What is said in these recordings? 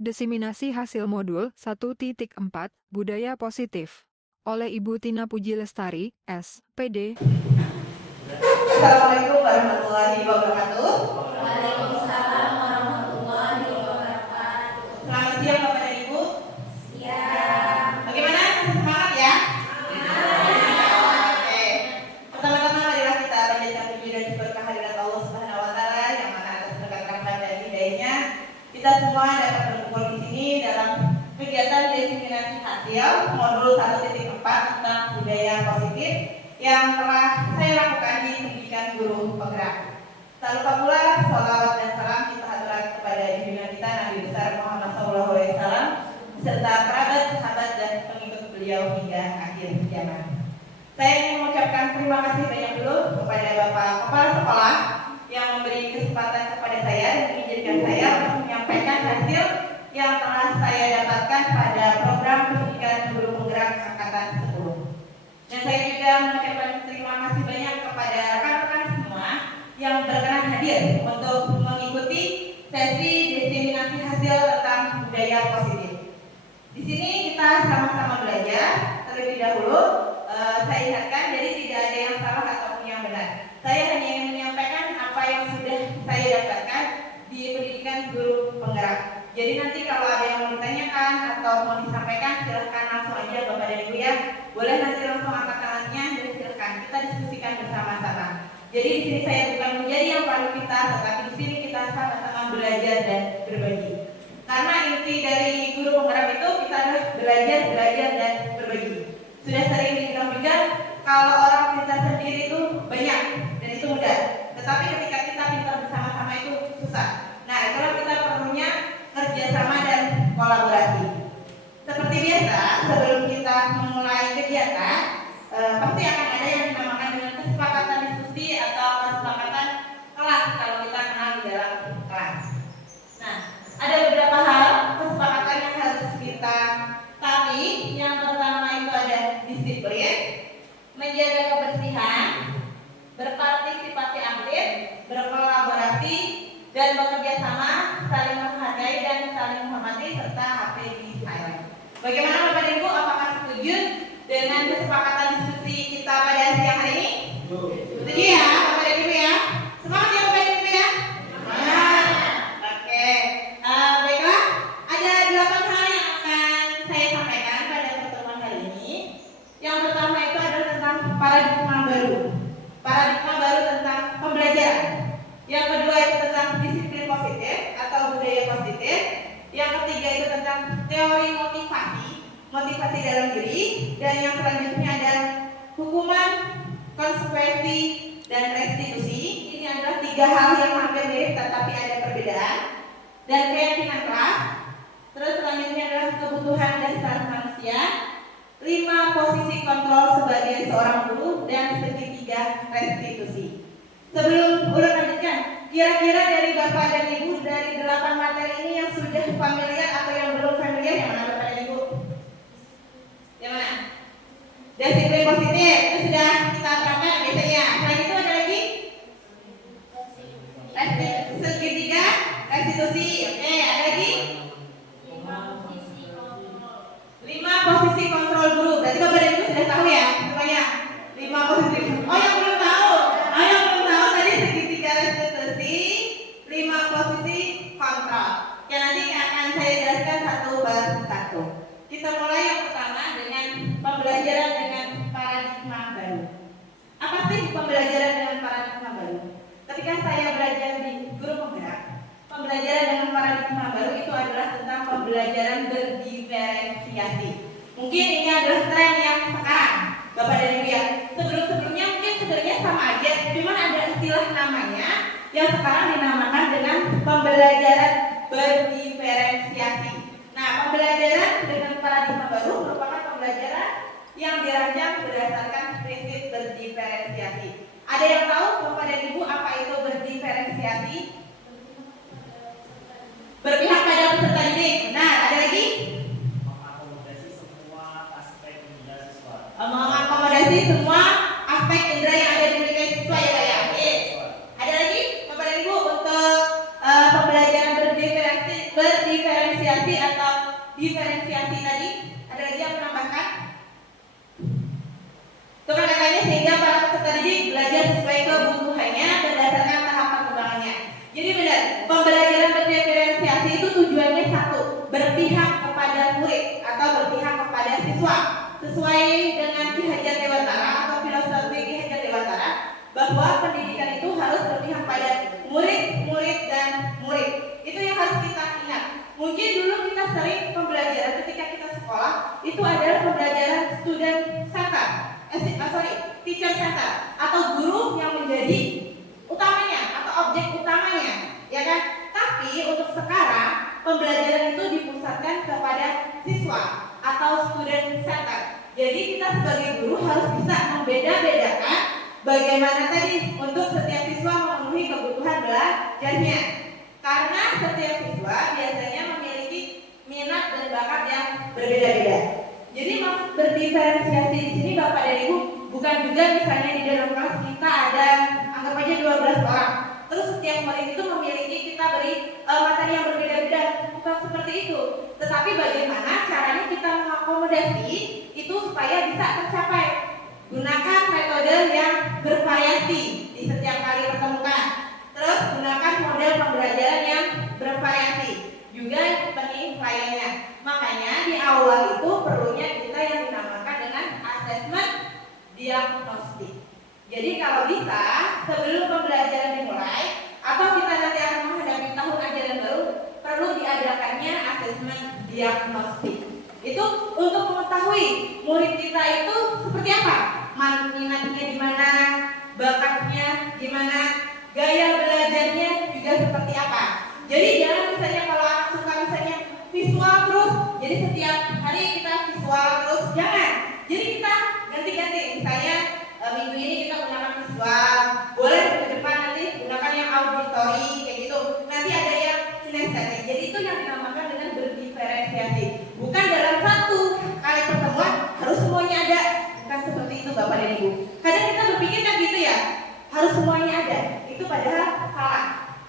Diseminasi hasil modul 1.4 Budaya Positif oleh Ibu Tina Puji Lestari, S.Pd. Assalamualaikum warahmatullahi wabarakatuh. Waalaikumsalam warahmatullahi wabarakatuh. Selamat siang Bapak dan Ibu. Siang. Bagaimana? Semangat ya? Oke. Pertama-tama marilah kita panjatkan puji dan syukur kehadirat Allah Subhanahu wa taala yang mana atas berkat rahmat dan hidayahnya kita semua dapat berkumpul di sini dalam kegiatan diseminasi hasil modul 1.4 tentang budaya positif yang telah saya lakukan di pendidikan guru penggerak. Tak lupa pula sholawat dan salam kita haturkan kepada junjungan kita Nabi besar Muhammad SAW serta kerabat, sahabat dan pengikut beliau hingga akhir zaman. Saya ingin mengucapkan terima kasih banyak dulu kepada Bapak Kepala Sekolah yang memberi kesempatan kepada saya dan mengizinkan saya untuk menyampaikan hasil yang telah saya dapatkan pada program pendidikan guru penggerak angkatan 10. Dan saya juga mengucapkan terima kasih banyak kepada rekan-rekan semua yang berkenan hadir untuk mengikuti sesi diseminasi hasil tentang budaya positif. Di sini kita sama-sama belajar. Terlebih dahulu saya ingatkan, jadi tidak ada yang salah ataupun yang benar. Saya hanya ingin menyampaikan apa yang sudah saya dapatkan di pendidikan guru penggerak. Jadi nanti kalau ada yang mau ditanyakan atau mau disampaikan, silahkan langsung aja Bapak dan Ibu ya. Boleh nanti langsung angkat tangannya dan silahkan kita diskusikan bersama-sama. Jadi di sini saya bukan menjadi yang paling pintar, tetapi di sini kita sama-sama belajar dan berbagi. Karena inti dari guru penggerak itu kita adalah belajar dan berbagi. Sudah sering dibilang juga kalau orang pintar sendiri itu banyak dan itu mudah. Tetapi ketika kita pintar bersama-sama itu susah. Nah, itulah kita perlunya kerjasama dan kolaborasi. Seperti biasa, sebelum kita memulai kegiatan, pasti akan ada yang dinamakan dengan kesepakatan diskusi atau kesepakatan kelas kalau kita kenal di dalam kelas. Nah, ada beberapa hal kesepakatan yang harus kita taati. Yang pertama itu ada disiplin, menjaga kebersihan, berpartisipasi aktif, berkolaborasi, dan bekerja sama, saling menghargai dan saling menghormati serta HP di silent. Bagaimana Bapak dan Ibu, apakah setuju dengan kesepakatan diskusi kita pada siang hari ini? Setuju ya Bapak dan Ibu ya? Semangat ya Bapak dan Ibu ya? Semangat. Oke. Baiklah, ada 8 hal yang akan saya sampaikan pada pertemuan kali ini. Yang pertama itu adalah tentang paradigma baru. Paradigma baru tentang pembelajaran. Yang kedua itu tentang disiplin positif atau budaya positif. Yang ketiga itu tentang teori motivasi dalam diri. Dan yang selanjutnya ada hukuman, konsekuensi, dan restitusi. Ini adalah 3 hal yang hampir mirip tetapi ada perbedaan. Dan keyakinan kelas. Terus selanjutnya adalah kebutuhan dasar manusia, 5 posisi kontrol sebagai seorang guru, dan segitiga restitusi. Sebelum ulun lanjutkan, kira-kira dari Bapak dan Ibu dari 8 materi ini yang sudah familiar atau yang belum familiar yang mana Bapak dan Ibu? Yang mana? Disiplin positif itu sudah kita terapkan biasanya. Selain itu ada lagi? Segitiga restitusi. Oke, ada lagi? 5 posisi kontrol guru. Berarti Bapak dan Ibu sudah tahu ya semuanya? 5 posisi. Oh, yang belum tahu? Yang belum tahu tadi segitiga restitusi, 5 posisi kontrol. Ya, nanti akan saya jelaskan satu persatu. Kita mulai yang pertama dengan pembelajaran dengan paradigma baru. Apa sih pembelajaran dengan paradigma baru? Ketika saya belajar di guru penggerak, pembelajaran dengan paradigma baru itu adalah tentang pembelajaran berdiferensiasi. Mungkin ini adalah tren yang sekarang, Bapak dan Ibu ya. Sebelum-sebelumnya mungkin sebenarnya sama aja, cuman ada istilah namanya yang sekarang dinamakan dengan pembelajaran berdiferensiasi. Nah, pembelajaran dengan paradigma baru merupakan pembelajaran yang dirancang berdasarkan prinsip berdiferensiasi. Ada yang tahu Bapak dan Ibu apa itu berdiferensiasi? Berpihak pada peserta didik. Nah, ada lagi? Mengakomodasi semua aspek indera siswa. Mengakomodasi semua aspek indera yang ada di diri siswa ya Pak ya. Oke. Ada lagi Bapak dan Ibu untuk pembelajaran berdiferensiasi siswa sesuai dengan Ki Hajar Dewantara atau filosofi Ki Hajar Dewantara bahwa pendidikan itu harus berpihak pada murid dan murid. Itu yang harus kita ingat. Mungkin dulu kita sering pembelajaran ketika kita sekolah itu adalah pembelajaran teacher center atau guru yang menjadi utamanya atau objek utamanya, ya kan? Tapi untuk sekarang pembelajaran itu dipusatkan kepada siswa atau student center. Jadi kita sebagai guru harus bisa membeda-bedakan bagaimana tadi untuk setiap siswa memenuhi kebutuhan belajarnya. Karena setiap siswa biasanya memiliki minat dan bakat yang berbeda-beda. Jadi maksud berdiferensiasi di sini Bapak dan Ibu bukan juga misalnya di dalam kelas kita ada anggap aja 12 orang. Terus setiap murid itu memiliki kita beri materi yang berbeda-beda. Bukan seperti itu. Tetapi bagaimana caranya kita mengakomodasi itu supaya bisa tercapai. Gunakan metode yang bervariasi di setiap kali pertemuan. Terus gunakan model pembelajaran yang bervariasi. Juga penilaiannya. Makanya di awal itu perlunya kita yang dinamakan dengan asesmen diagnostik. Jadi kalau bisa sebelum pembelajaran dimulai atau kita nanti akan menghadapi tahun ajaran baru perlu diadakannya asesmen diagnostik. Itu untuk mengetahui murid kita itu seperti apa, minatnya di mana, bakatnya di mana, gaya belajarnya juga seperti apa. Jadi jangan misalnya kalau anak suka misalnya visual terus, jadi setiap hari kita visual terus, jangan. Jadi kita ganti-ganti, misalnya minggu ini kita gunakan visual, boleh ke depan nanti gunakan yang auditory kayak gitu. Nanti ada yang kinestetik. Jadi itu yang dinamakan dengan berdiferensiasi. Bukan dalam satu kali pertemuan harus semuanya ada. Bukan seperti itu Bapak dan Ibu. Kadang kita berpikir kan gitu ya, harus semuanya ada. Itu padahal salah.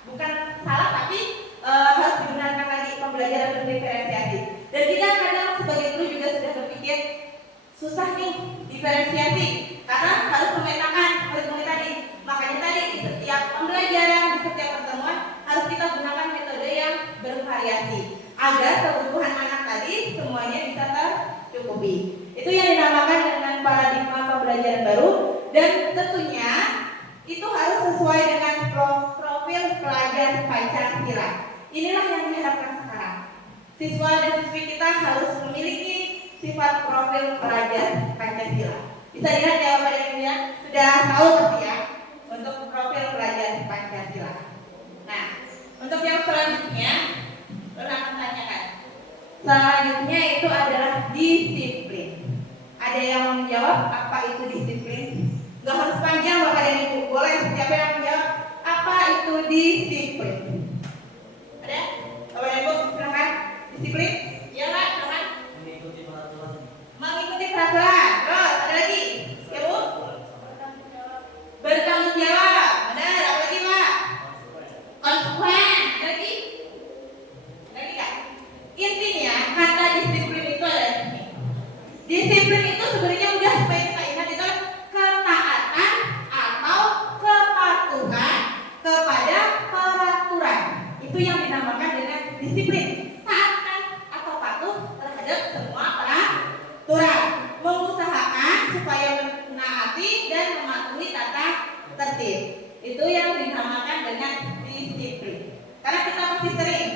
Bukan salah tapi harus digunakan lagi pembelajaran berdiferensiasi. Dan kita kadang sebagai guru juga sudah berpikir susah nih diferensiasi karena harus memetakan murid-murid tadi. Makanya tadi di setiap pembelajaran, di setiap pertemuan harus kita gunakan metode yang bervariasi agar kebutuhan anak tadi semuanya bisa tercukupi. Itu yang dinamakan dengan paradigma pembelajaran baru dan tentunya itu harus sesuai dengan profil pelajar Pancasila. Inilah yang diharapkan sekarang. Siswa dan siswi kita harus memiliki sifat profil pelajar Pancasila. Bisa dilihat ya Bapak dan Ibu ya, sudah tahu pasti ya untuk profil pelajar Pancasila. Nah, untuk yang selanjutnya, saya akan tanyakan. Selanjutnya itu adalah disiplin. Ada yang mau menjawab apa itu disiplin? Gak harus panjang Bapak dan Ibu, boleh siapa yang menjawab apa itu disiplin? Ada? Bapak dan Ibu silakan. Disiplin? Iya Pak, silakan. Mengikuti peraturan. Mengikuti peraturan. Terus ada lagi? Ya Bu? Bertanggung jawab. Benar, apa lagi Pak? Konsekuen. Ada lagi? Lagi Kak? Intinya kata disiplin itu adalah ini. Disiplin itu sebenarnya udah supaya kita ingat itu ketaatan atau kepatuhan kepada peraturan. Itu yang dinamakan dengan disiplin. Taat atau patuh terhadap semua peraturan. Mengusahakan supaya menaati dan mematuhi tata tertib. Itu yang dinamakan dengan disiplin. Karena kita pasti sering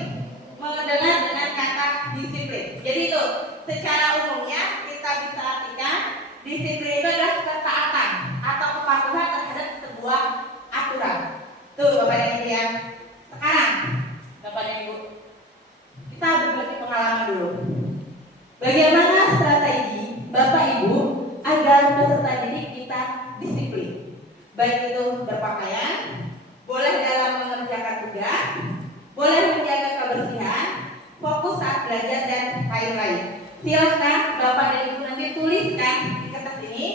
mendengar dengan kata disiplin. Jadi itu secara umumnya kita bisa artikan disiplin itu adalah ketaatan atau kepatuhan terhadap sebuah aturan. Tuh Bapak dan Ibu ya. Sekarang Bapak dan Ibu, kita berbagi pengalaman dulu. Bagaimana strategi Bapak Ibu agar peserta didik kita disiplin? Baik itu berpakaian, boleh dalam mengerjakan tugas, boleh menjaga kebersihan, fokus saat belajar dan lain-lain. Silakan Bapak dan Ibu nanti tuliskan di kertas ini.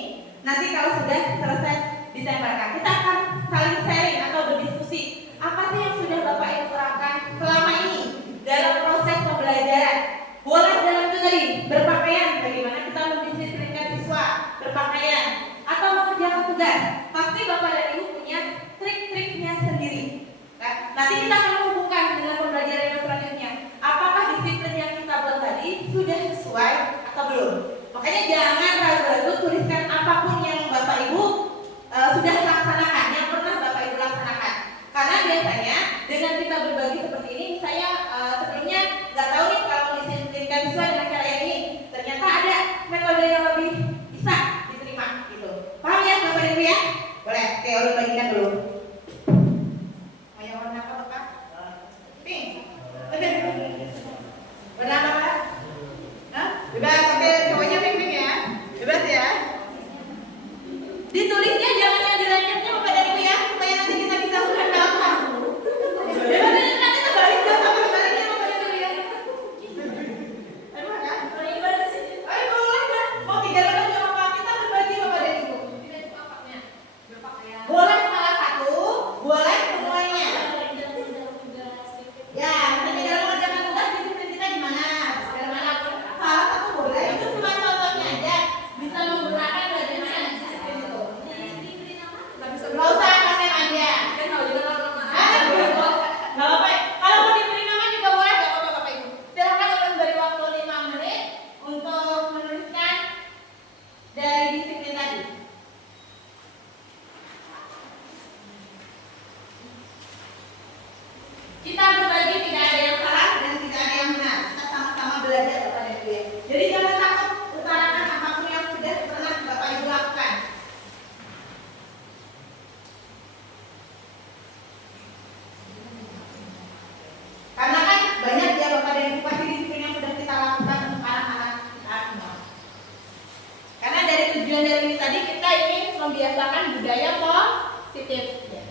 Nanti kalau sudah selesai ditembakkan, kita akan saling sharing atau berdiskusi. Apa sih yang sudah Bapak Ibu terapkan selama ini dalam proses pembelajaran? Boleh dalam itu tadi berpakaian, bagaimana kita mendisiplinkan siswa berpakaian atau mengerjakan tugas. Pasti Bapak dan Ibu punya trik-triknya sendiri. Nah, nanti kita akan menghubungkan dengan pembelajaran yang selanjutnya. Apakah disiplin yang kita buat tadi sudah sesuai atau belum? Makanya jangan ragu-ragu tuliskan apapun yang Bapak Ibu sudah laksanakan, yang pernah Bapak Ibu laksanakan. Karena biasanya dengan kita berbagi seperti ini, saya sebelumnya nggak tahu nih kalau mendisiplinkan siswa dengan cara yang ini. Ternyata ada metode yang lebih bisa diterima gitu. Paham ya Bapak Ibu ya? Boleh, teori bagikan dulu. Ayo warna apa Bapak? Pink. Warna apa Pak? Hah? Bebas, sampai cowoknya pink-pink ya? Bebas ya? Ditulisnya jangan yang dilanjutnya Bapak dan Ibu ya, supaya nanti kita bisa sudah hafal. Bebas nanti terbalik ya, sampai sebaliknya Bapak dan Ibu ya. Aduh ya? Ayo boleh ya. Mau 3 lembar nggak apa-apa, kita berbagi Bapak dan Ibu. Boleh salah satu, boleh semuanya. Ya, nanti dalam mengerjakan tugas disiplin kita gimana? Dalam mana? Salah satu boleh, itu cuma contohnya aja. Bisa menggunakan bagaimana disiplin itu. Nggak usah kasih aja. Nggak apa-apa. Kalau mau diberi nama juga boleh, nggak apa-apa Bapak Ibu. Silakan Ulun beri waktu 5 menit untuk menuliskan dari disiplin tadi. Kita berbagi, tidak ada yang salah dan tidak ada yang benar. Kita sama-sama belajar Bapak dan Ibu ya. Jadi jangan takut utarakan apapun yang sudah pernah Bapak Ibu lakukan. Karena kan banyak ya Bapak dan Ibu pasti disiplin yang sudah kita lakukan untuk anak-anak kita semua. Karena dari tujuan dari ini tadi kita ingin membiasakan budaya positif. Ya.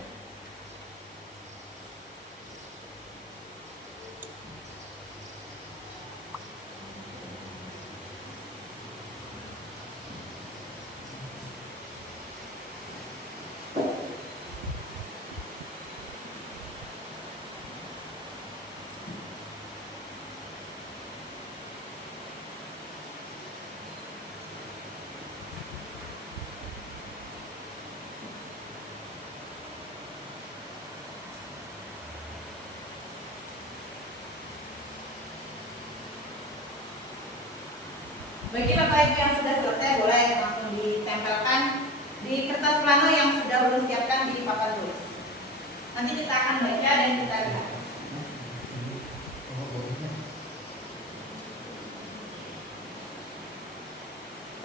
Bagi Bapak Ibu yang sudah selesai boleh langsung ditempelkan di kertas plano yang sudah Ulun siapkan di papan tulis. Nanti kita akan baca dan kita lihat.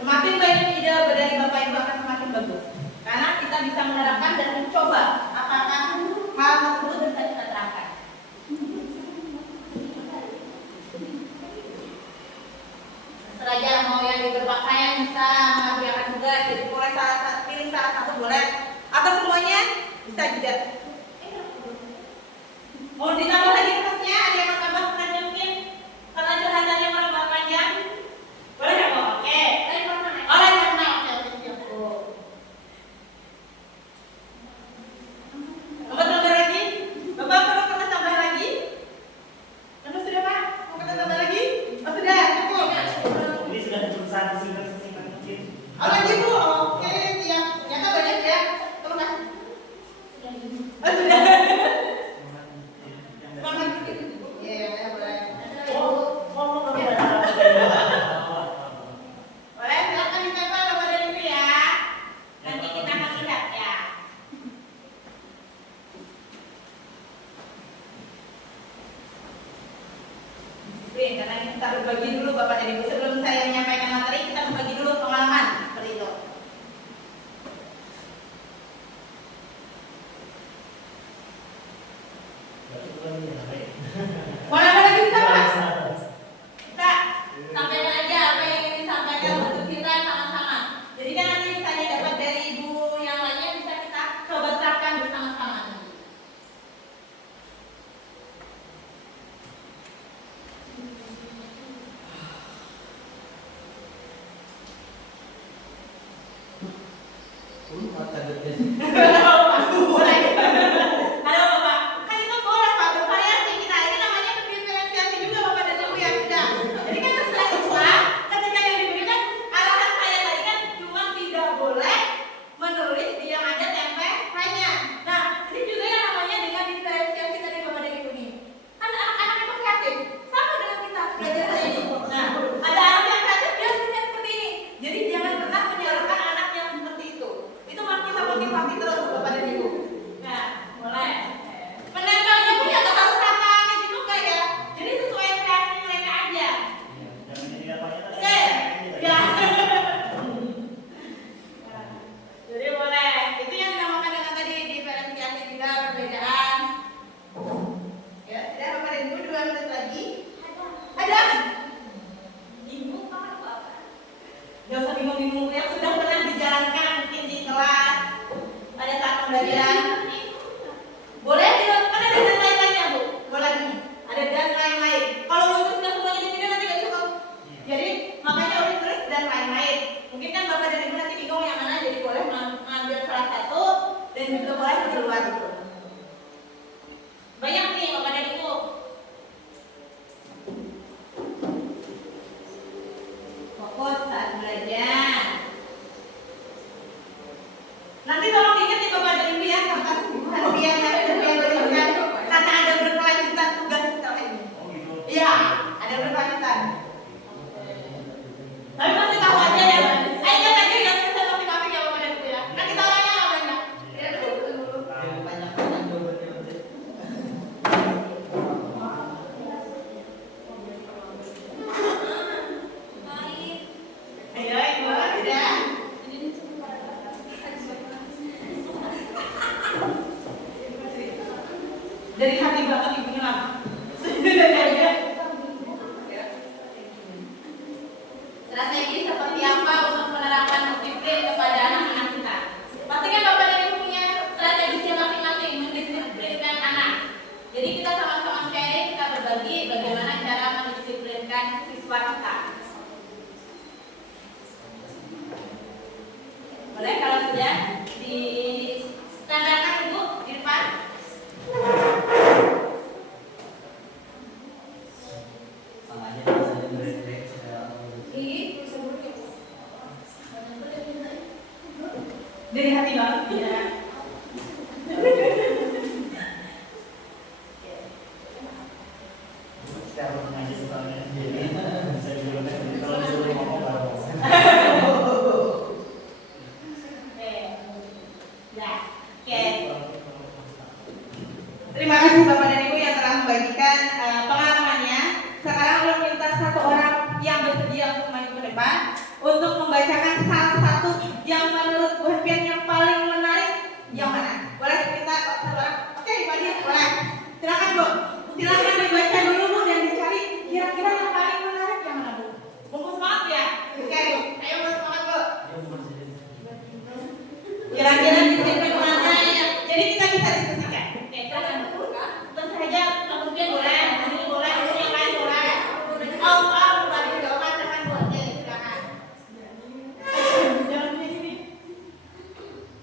Semakin banyak ide dari Bapak Ibu akan semakin bagus. Karena kita bisa menerapkan dan mencoba apakah hal tersebut bisa kita terapkan. Seraja mau yang berpakaian bisa mengerjakan tugas, jadi boleh pilih salah satu boleh, atau semuanya bisa juga. Mau ditambah lagi kertasnya, ada yang mau tambah kertasnya mungkin karena curhatannya mau panjang, boleh nggak Pak? Oke. Oleh karena oke siap. Tambah lagi, Bapak perlu kertas tambah lagi? Tambah sudah Pak? Mau kertas tambah lagi? Oh sudah, cukup. Ini sudah tulisan singkat mungkin. Oh lagi Bu, oke siap. Ternyata banyak ya. Tolong kasih. Oh sudah. Semangat dikit. Iya, boleh. Ngomong apa ya? Boleh, silakan ditempel Bapak dan Ibu ya. Nanti kita akan lihat ya. Disiplin, karena kita berbagi dulu Bapak dan Ibu. Sebelum saya menyampaikan materi, kita berbagi dulu pengalaman seperti itu. Mau nambah lagi bisa Pak? Bisa. Sampaikan aja apa yang ingin disampaikan untuk kita sama-sama. Jadi kan nanti misalnya dapat dari ibu yang lainnya bisa kita coba terapkan bersama-sama. Boleh. Halo Bapak, kan itu boleh Pak, bervariasi kita. Ini namanya berdiferensiasi juga Bapak dan Ibu yang sudah. Jadi kan setelah siswa, ketika yang diberikan arahan saya tadi kan cuma tidak boleh menulis di yang ada tempelannya. Nah, ini juga yang namanya dengan diferensiasi tadi Bapak dan Ibu nih. Kan anak-anak itu kreatif, sama dengan kita belajar hari ini. Nah, ada anak yang kreatif dia punya seperti ini. mimpi-mimpi yang sudah pernah dijalankan mungkin di kelas pada saat pembelajaran. Boleh kan ada dan lain-lainnya Bu? Boleh nih. Ada dan lain-lain. Kalau untuk sudah semuanya di sini nanti gak cukup. Jadi makanya udah tulis dan lain-lain. Mungkin kan Bapak dan Ibu nanti bingung yang mana, jadi boleh mengambil salah satu dan juga boleh di luar itu. Banyak nih Bapak dan Ibu. Fokus saat belajar. Nanti tolong diingat ya Bapak dan Ibu ya, kertas harian yang diberikan karena ada berkelanjutan tugas setelah ini. Oh gitu. Iya, ada berkelanjutan. Tapi masih tahu aja ya. Ayo kita lagi yang bisa masing-masing ya Bapak dan Ibu ya. Nanti kita orangnya apa enggak? Ya dulu. Banyak-banyak jawabannya. Ayo, Ibu, sudah. Dari hati banget ibunya lama. Strategi seperti apa untuk penerapan disiplin kepada anak-anak kita? Pastikan Bapak dan Ibu punya strategi masing-masing mendisiplinkan anak. Jadi kita sama-sama sharing, kita berbagi bagaimana cara mendisiplinkan siswa kita. Boleh kalau sudah ditandangkan Ibu di depan. Makanya saya break Dari hati banget ya. Secara mengaji soalnya. Saya juga kalau disuruh ngomong baru. Ya, oke. Terima kasih Bapak dan Ibu yang telah membagikan pengalamannya. Sekarang ulun minta satu orang yang bersedia untuk maju ke depan untuk membacakan salah satu yang menurut Bu Hepian yang paling menarik. Yang mana? Boleh kita satu orang? Oke, Ibu Adi, boleh. Silakan Bu. Silakan dibaca dulu Bu dan dicari kira-kira yang paling menarik yang mana Bu? Bungkus semangat ya. Oke, Bu. Ayo bungkus semangat Bu. Kira-kira disiplin mana ya? Jadi kita bisa diskusikan. Oke, silakan Bu. Tentu saja kemudian boleh, ini boleh, ini yang lain boleh. Oh, bukan jawaban teman Bu. Oke, silakan. Jangan begini.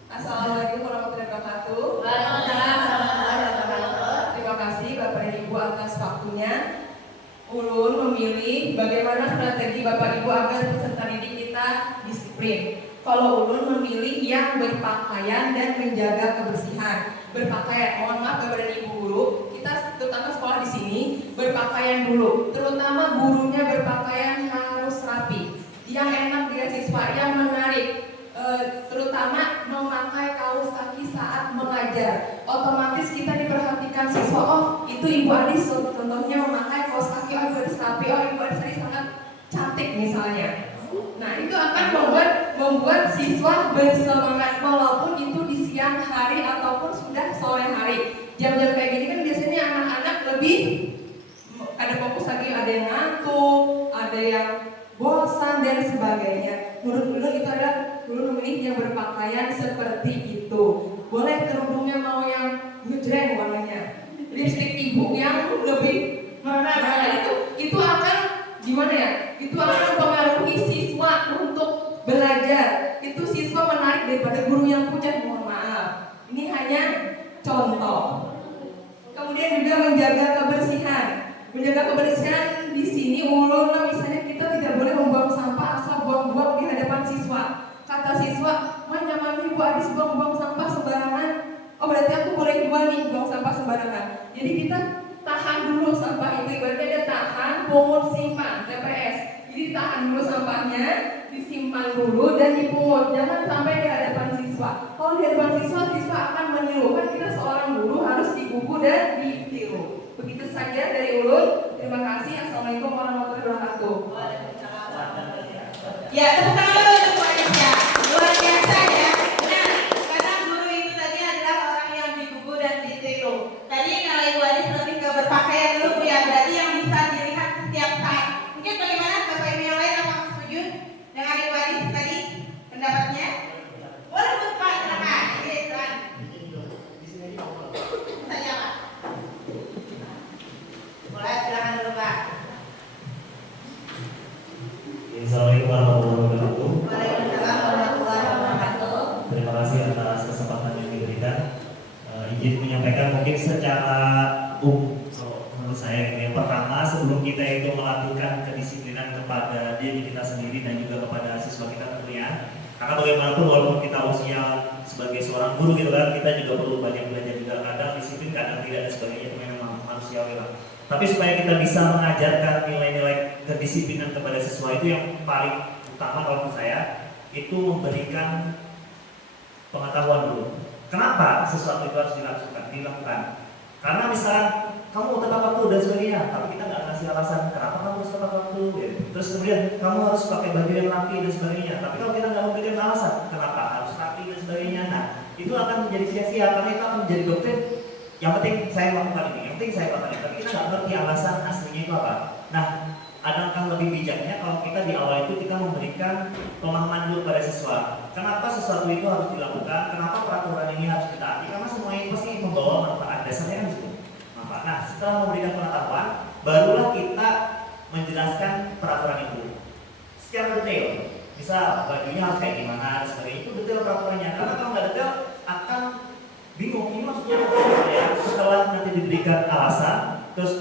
Assalamualaikum warahmatullahi wabarakatuh. Waalaikumsalam warahmatullahi wabarakatuh. Terima kasih Bapak dan Ibu atas waktunya. Ulun memilih bagaimana strategi Bapak Ibu agar peserta didik kita disiplin. Kalau ulun memilih yang berpakaian dan menjaga kebersihan. Berpakaian, mohon maaf Bapak dan Ibu guru, kita terutama sekolah di sini berpakaian dulu. Terutama gurunya berpakaian harus rapi, yang enak dia siswa, yang menarik. Terutama memakai kaos kaki saat mengajar. Otomatis kita diperhatikan siswa. Oh, itu Ibu Adis contohnya memakai kaos kaki. Oh, Ibu Adis rapi. Oh, Ibu Adis tadi sangat cantik misalnya. Nah, itu akan membuat siswa bersemangat walaupun itu di siang hari ataupun sudah sore hari. Jam-jam kayak gini kan biasanya anak-anak lebih ada fokus lagi, ada yang ngantuk, ada yang bosan dan sebagainya. Menurut itu adalah dulu memilih yang berpakaian seperti itu. Boleh kerudungnya mau yang ngejreng warnanya, lipstik ibu yang lebih itu akan gimana ya? Itu akan mempengaruhi siswa untuk belajar. Itu siswa menarik daripada guru yang pucat. Mohon maaf. Ini hanya contoh. Kemudian juga menjaga kebersihan. Menjaga kebersihan di sini ulun misalnya kita tidak boleh membuang sampah asal buang-buang di hadapan siswa. Kata siswa, "Man, Ibu Adis buang-buang sampah sembarangan." Oh, berarti aku boleh jual nih buang sampah sembarangan. Jadi kita tahan dulu sampah itu, ibaratnya ada tahan, pungut, simpan, TPS. Jadi tahan dulu sampahnya, disimpan dulu dan dipungut. Jangan sampai di hadapan siswa. Kalau di hadapan siswa, siswa akan meniru. Kan kita seorang guru harus digugu dan ditiru. Begitu saja dari ulun. Terima kasih. Assalamualaikum warahmatullahi wabarakatuh. Ya, tepuk tangan dulu untuk Bu Adis ya. Luar biasa ya. Nah, karena guru itu tadi adalah orang yang digugu dan ditiru. Tadi kalau Ibu Adis lebih ke berpakaian dulu Bu ya, berarti yang bisa dilihat setiap saat. Mungkin bagaimana Bapak Ibu yang lain, apakah setuju dengan Ibu Adis tadi? bagaimanapun walaupun kita usia sebagai seorang guru gitu kan, kita juga perlu banyak belajar juga, kadang disiplin, kadang tidak dan sebagainya, itu memang manusiawi lah. Tapi supaya kita bisa mengajarkan nilai-nilai kedisiplinan kepada siswa, itu yang paling utama kalau menurut saya, itu memberikan pengetahuan dulu. Kenapa sesuatu itu harus dilakukan? Karena misalnya kamu tepat waktu dan sebagainya, tapi kita nggak kasih alasan kenapa kamu harus tepat waktu, ya. Terus kemudian kamu harus pakai baju yang rapi dan sebagainya, tapi kalau kita nggak memberikan alasan kenapa harus rapi dan sebagainya, nah itu akan menjadi sia-sia karena itu akan menjadi doktrin. Yang penting saya lakukan ini, yang penting saya lakukan ini, tapi kita nggak ngerti alasan aslinya itu apa. Nah, adakah lebih bijaknya kalau kita di awal itu kita memberikan pemahaman dulu pada siswa, kenapa sesuatu itu harus dilakukan, kenapa peraturan ini harus ditaati, karena semuanya itu pasti membawa manfaat, dasarnya kan itu. Nah, setelah memberikan pengetahuan, barulah kita menjelaskan peraturan itu secara detail. Misal bajunya harus kayak gimana dan sebagainya, itu detail peraturannya. Karena kalau nggak detail akan bingung ini maksudnya apa ya. Setelah nanti diberikan alasan, terus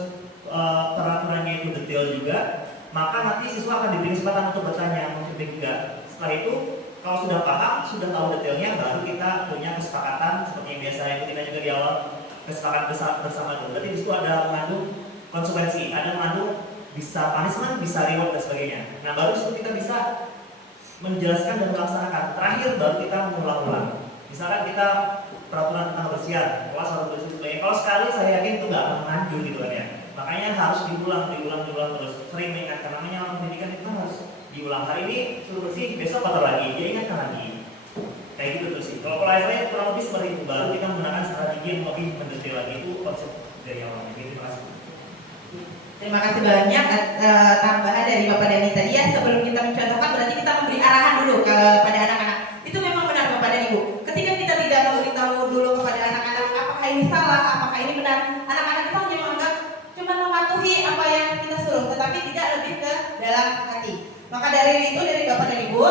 peraturannya itu detail juga, maka nanti siswa akan diberi kesempatan untuk bertanya, mungkin juga. Setelah itu, kalau sudah paham, sudah tahu detailnya, baru kita punya kesepakatan seperti yang biasa yang kita juga di awal, kesepakatan bersama dulu. Berarti di situ ada mengandung konsekuensi, ada mengandung bisa punishment, bisa reward dan sebagainya. Nah, baru itu kita bisa menjelaskan dan melaksanakan. Terakhir baru kita mengulang-ulang. Misalkan kita peraturan tentang kebersihan, kelas harus bersih sebagainya. Kalau sekali saya yakin itu nggak akan manjur gitu kan ya. Makanya harus diulang terus. Sering mengingatkan, namanya orang pendidikan itu harus diulang. Hari ini suruh bersih, besok kotor lagi, dia ingatkan lagi. Kayak gitu terus sih. Kalau pola saya kurang lebih seperti itu. Baru kita menggunakan strategi yang lebih mendetail lagi, itu konsep dari awal. Terima kasih. Terima kasih banyak tambahan dari Bapak Dani tadi ya. Sebelum kita mencontohkan, berarti kita memberi arahan dulu kepada anak-anak. Itu memang benar Bapak dan Ibu. Ketika kita tidak memberitahu dulu kepada anak-anak apakah ini salah, apakah ini benar, anak-anak itu hanya menganggap cuma mematuhi apa yang kita suruh, tetapi tidak lebih ke dalam hati. Maka dari itu, dari Bapak dan Ibu,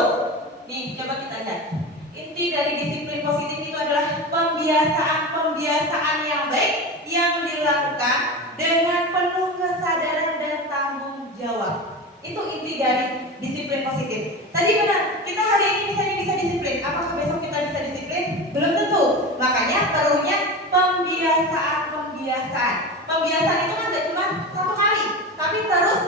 nih coba kita lihat. Inti dari disiplin positif itu adalah pembiasaan yang baik yang dilakukan dengan penuh kesadaran dan tanggung jawab. Itu inti dari disiplin positif. Tadi benar, kita hari ini misalnya bisa disiplin. Apakah besok kita bisa disiplin? Belum tentu. Makanya perlunya pembiasaan. Pembiasaan itu kan tidak cuma satu kali, tapi terus.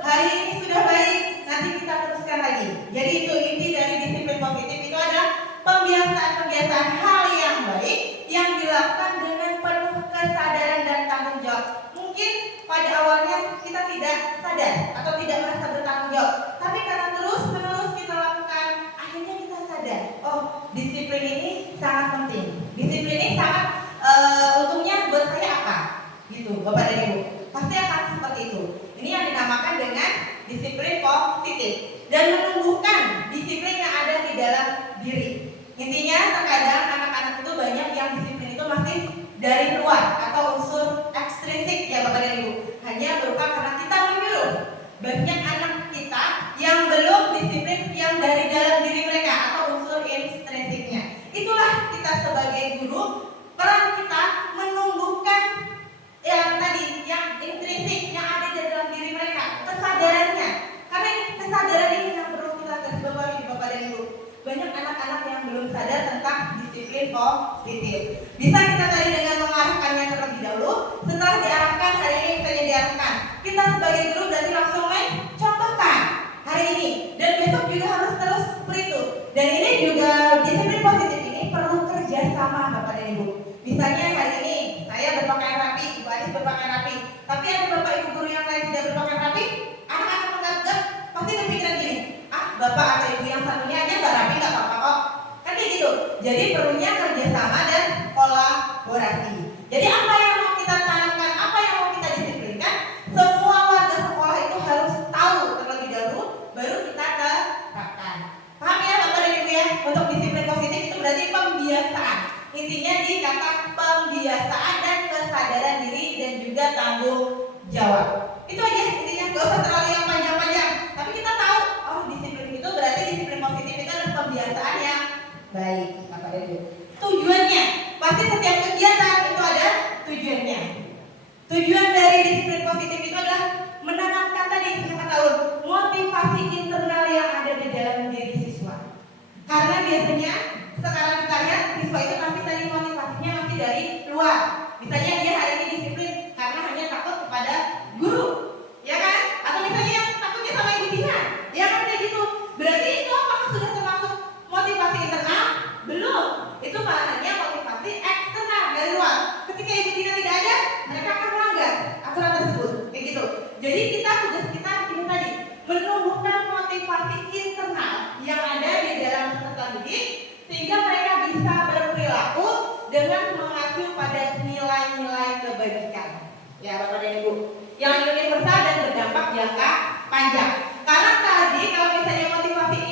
Hari ini sudah baik, nanti kita teruskan lagi. Jadi itu inti dari disiplin positif itu adalah pembiasaan hal yang baik yang dilakukan dengan penuh kesadaran dan tanggung jawab. Mungkin pada awalnya kita tidak sadar atau tidak merasa bertanggung jawab, tapi karena terus-menerus kita lakukan, akhirnya kita sadar, oh disiplin ini sangat penting. Disiplin ini sangat untungnya buat saya apa? Gitu, Bapak dan Ibu. Pasti akan seperti itu. Ini yang dinamakan dengan disiplin positif dan menumbuhkan disiplin yang ada di dalam diri. Intinya terkadang anak-anak itu banyak yang disiplin itu masih dari luar atau unsur ekstrinsik ya Bapak dan Ibu. Hanya berupa karena kita menyuruh. Banyak anak kita yang belum disiplin yang dari dalam diri mereka atau unsur intrinsiknya. Itulah kita sebagai guru, peran kita menumbuhkan yang tadi, yang intrinsik yang ada di dalam diri mereka, kesadarannya. Karena ini kesadaran ini yang perlu kita garisbawahi Bapak dan Ibu. Banyak anak-anak yang belum sadar tentang disiplin positif. Bisa kita tadi dengan mengarahkannya terlebih dahulu. Setelah diarahkan, hari ini misalnya diarahkan, kita sebagai guru berarti langsung mencontohkan hari ini. Dan besok juga harus terus seperti itu. Dan ini juga disiplin positif ini perlu kerjasama Bapak dan Ibu. Misalnya hari ini saya berpakaian rapi, Ibu Anis berpakaian rapi, tapi ada Bapak Ibu guru yang lain tidak berpakaian rapi, anak-anak menganggap pasti berpikiran gini, Bapak atau Ibu yang satunya aja nggak rapi, nggak apa-apa kok. Kan kayak gitu. Jadi perlunya kerjasama dan kolaborasi. Jadi apa yang mau kita tanamkan, apa yang mau kita disiplinkan, semua warga sekolah itu harus tahu terlebih dahulu, baru kita terapkan. Paham ya Bapak dan Ibu ya? Untuk disiplin positif itu berarti pembiasaan. Intinya di kata pembiasaan dan kesadaran diri dan juga tanggung jawab. Itu aja intinya, gak usah terlalu yang panjang-panjang. Tapi kita tahu, oh disiplin itu berarti disiplin positif itu adalah pembiasaan yang baik. Apa itu? Tujuannya, pasti setiap kegiatan itu ada tujuannya. Tujuan dari disiplin positif itu adalah menanamkan tadi, kita tahu motivasi internal yang ada di dalam diri siswa. Karena biasanya sekarang kita lihat siswa itu pasti tadi motivasinya masih dari luar. Misalnya dia hari ini disiplin karena hanya takut kepada guru, ya kan? Atau misalnya yang takutnya sama ibu Tina, ya kan kayak gitu. Berarti itu apakah sudah termasuk motivasi internal? Belum. Itu malah hanya motivasi eksternal dari luar. Ketika ibu Tina tidak ada, mereka akan melanggar aturan tersebut, kayak gitu. Jadi tugas kita ini tadi menumbuhkan motivasi internal yang ada di dalam peserta didik sehingga mereka bisa berperilaku dengan mengacu pada nilai-nilai kebajikan. Ya Bapak dan Ibu, yang universal dan berdampak jangka panjang. Karena tadi kalau misalnya motivasi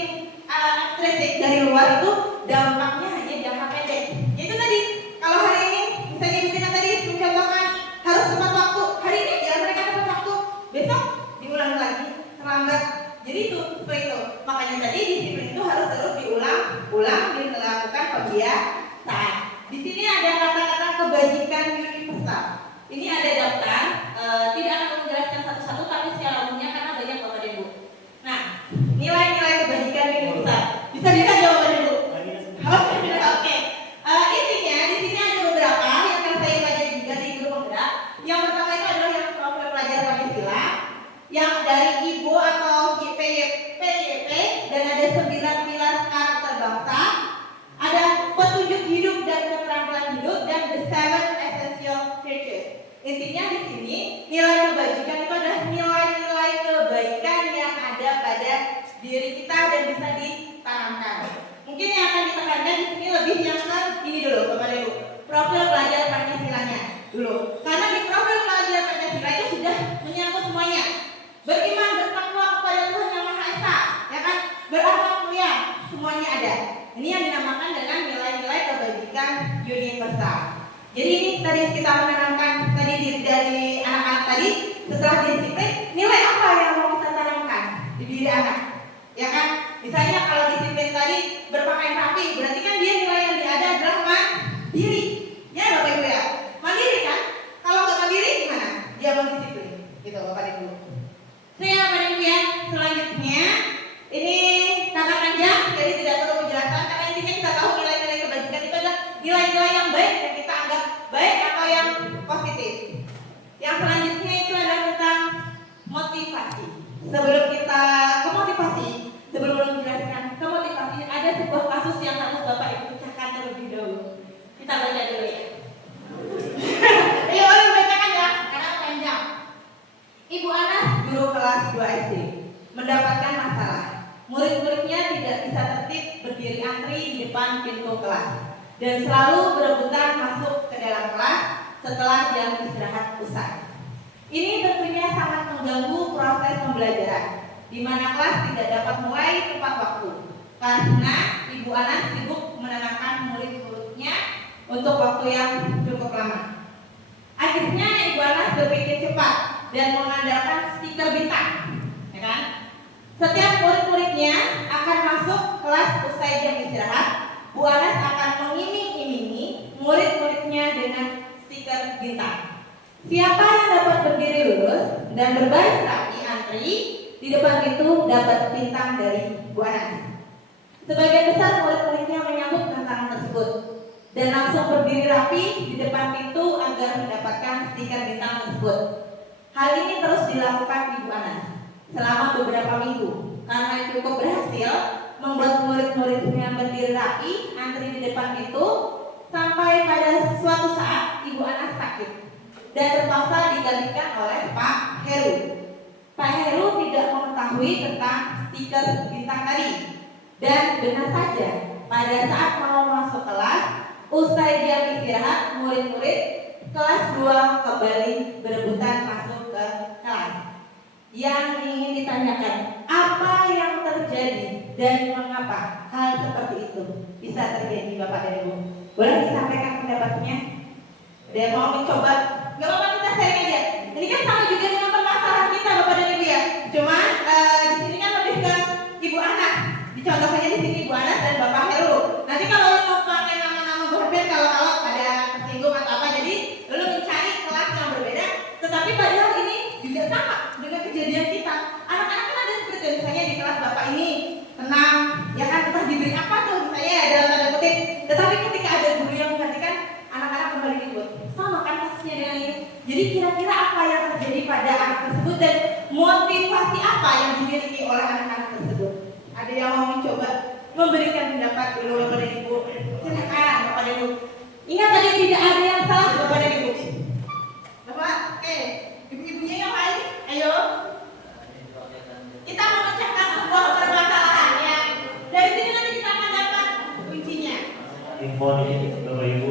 ekstrinsik dari luar itu dampaknya hanya jangka pendek. Itu tadi kalau hari ini misalnya Ibu Tina tadi mencontohkan harus tepat waktu, hari ini ya mereka tepat waktu, besok diulang lagi terlambat. Jadi itu seperti itu. Makanya tadi disiplin itu harus terus diulang-ulang dilakukan pembiasaan. Di sini ada kata-kata kebajikan universal. Ini ada daftar, tidak akan menjelaskan satu-satu tapi secara umumnya karena banyak Bapak dan Ibu. Nah, nilai-nilai kebajikan universal. Bisa jawab Bapak dan Ibu? Oke. Intinya di sini ada beberapa yang akan saya pelajari juga di guru penggerak. Yang pertama itu adalah yang profil pelajar Pancasila, yang dari Ibu atau PYP dan ada 9 pilar karakter bangsa, ada petunjuk hidup dan keterampilan hidup dan the 7 essential virtues. Intinya di sini nilai kebajikan itu adalah nilai-nilai kebaikan yang ada pada diri kita dan bisa ditanamkan. Mungkin yang akan ditekankan di sini lebih yang ke ini dulu Bapak Ibu, profil pelajar Pancasilanya dulu. Karena di profil pelajar Pancasila itu sudah menyangkut semuanya. Beriman, bertakwa kepada Tuhan Yang Maha Esa, ya kan? Berakhlak mulia, semuanya ada. Ini yang dinamakan dengan nilai-nilai kebajikan universal. Jadi ini tadi kita menanamkan tadi dari anak-anak tadi, setelah disiplin, nilai apa yang mau kita tanamkan di diri anak, ya kan? Misalnya kalau disiplin tadi berpakaian rapi, berarti kan dia nilai yang dia ada adalah mandiri, ya Bapak Ibu ya, mandiri kan? Kalau nggak mandiri gimana? Dia mau disiplin, gitu Bapak Ibu. Saya Bapak Ibu ya, selanjutnya ini kata panjang, jadi tidak perlu penjelasan karena intinya kita tahu nilai-nilai kebajikan itu adalah nilai-nilai yang baik yang kita anggap baik atau yang positif. Yang selanjutnya itu adalah tentang motivasi. Sebelum kita ke motivasi, sebelum menjelaskan ke motivasi, ada sebuah kasus yang harus Bapak Ibu pecahkan terlebih dahulu. Kita baca dulu ya. Ayo boleh bacakan ya, karena panjang. Ibu Anas, guru kelas 2 SD, mendapatkan masalah. Murid-muridnya tidak bisa tertib berdiri antri di depan pintu kelas dan selalu berebutan masuk ke dalam kelas setelah jam istirahat usai. Ini tentunya sangat mengganggu proses pembelajaran, di mana kelas tidak dapat mulai tepat waktu karena Ibu Anas sibuk menenangkan murid-muridnya untuk waktu yang cukup lama. Akhirnya Ibu Anas berpikir cepat dan mengandalkan stiker bintang, ya kan? Setiap murid-muridnya akan masuk kelas usai jam istirahat, Bu Anas akan mengiming-imingi murid-muridnya dengan stiker bintang. Siapa yang dapat berdiri lurus dan berbaris rapi antri di depan pintu dapat bintang dari Bu Anas. Sebagian besar murid-muridnya menyambut tantangan tersebut dan langsung berdiri rapi di depan pintu agar mendapatkan stiker bintang tersebut. Hal ini terus dilakukan Ibu Anas selama beberapa minggu karena cukup berhasil membuat murid-muridnya berdiri rapi antri di depan pintu sampai pada suatu saat Ibu Anas sakit dan terpaksa digantikan oleh Pak Heru. Pak Heru tidak mengetahui tentang stiker bintang tadi dan benar saja pada saat mau masuk kelas usai jam istirahat murid-murid kelas 2 kembali berebutan masuk ke kelas. Yang ingin ditanyakan, apa yang terjadi dan mengapa hal seperti itu bisa terjadi Bapak dan Ibu? Boleh disampaikan pendapatnya? Ada yang mau mencoba? Gak apa-apa, kita sharing aja. Ini kan sama juga dengan permasalahan kita Bapak dan Ibu ya. Cuma di sini kan lebih ke Ibu Anas. Dicontohnya di sini Ibu Anas dan Bapak Heru. Nanti kalau lu mau pakai nama-nama berbeda, kalau ada tersinggung atau apa, jadi lu mencari kelas yang berbeda. Tetapi padahal ini juga sama dengan kejadian kita. Anak-anak kan ada seperti misalnya di kelas Bapak ini tenang, ya kan, entah diberi apa tuh motivasi apa yang dimiliki oleh anak-anak tersebut? Ada yang mau mencoba memberikan pendapat dulu kepada Ibu? Silakan Bapak dan Ibu. Ingat tadi tidak ada yang salah Bapak dan Ibu. Bapak, oke. Ibu-ibunya yang lain, ayo. Kita memecahkan sebuah permasalahannya. Dari sini nanti kita akan dapat kuncinya. Info nih Bapak Ibu,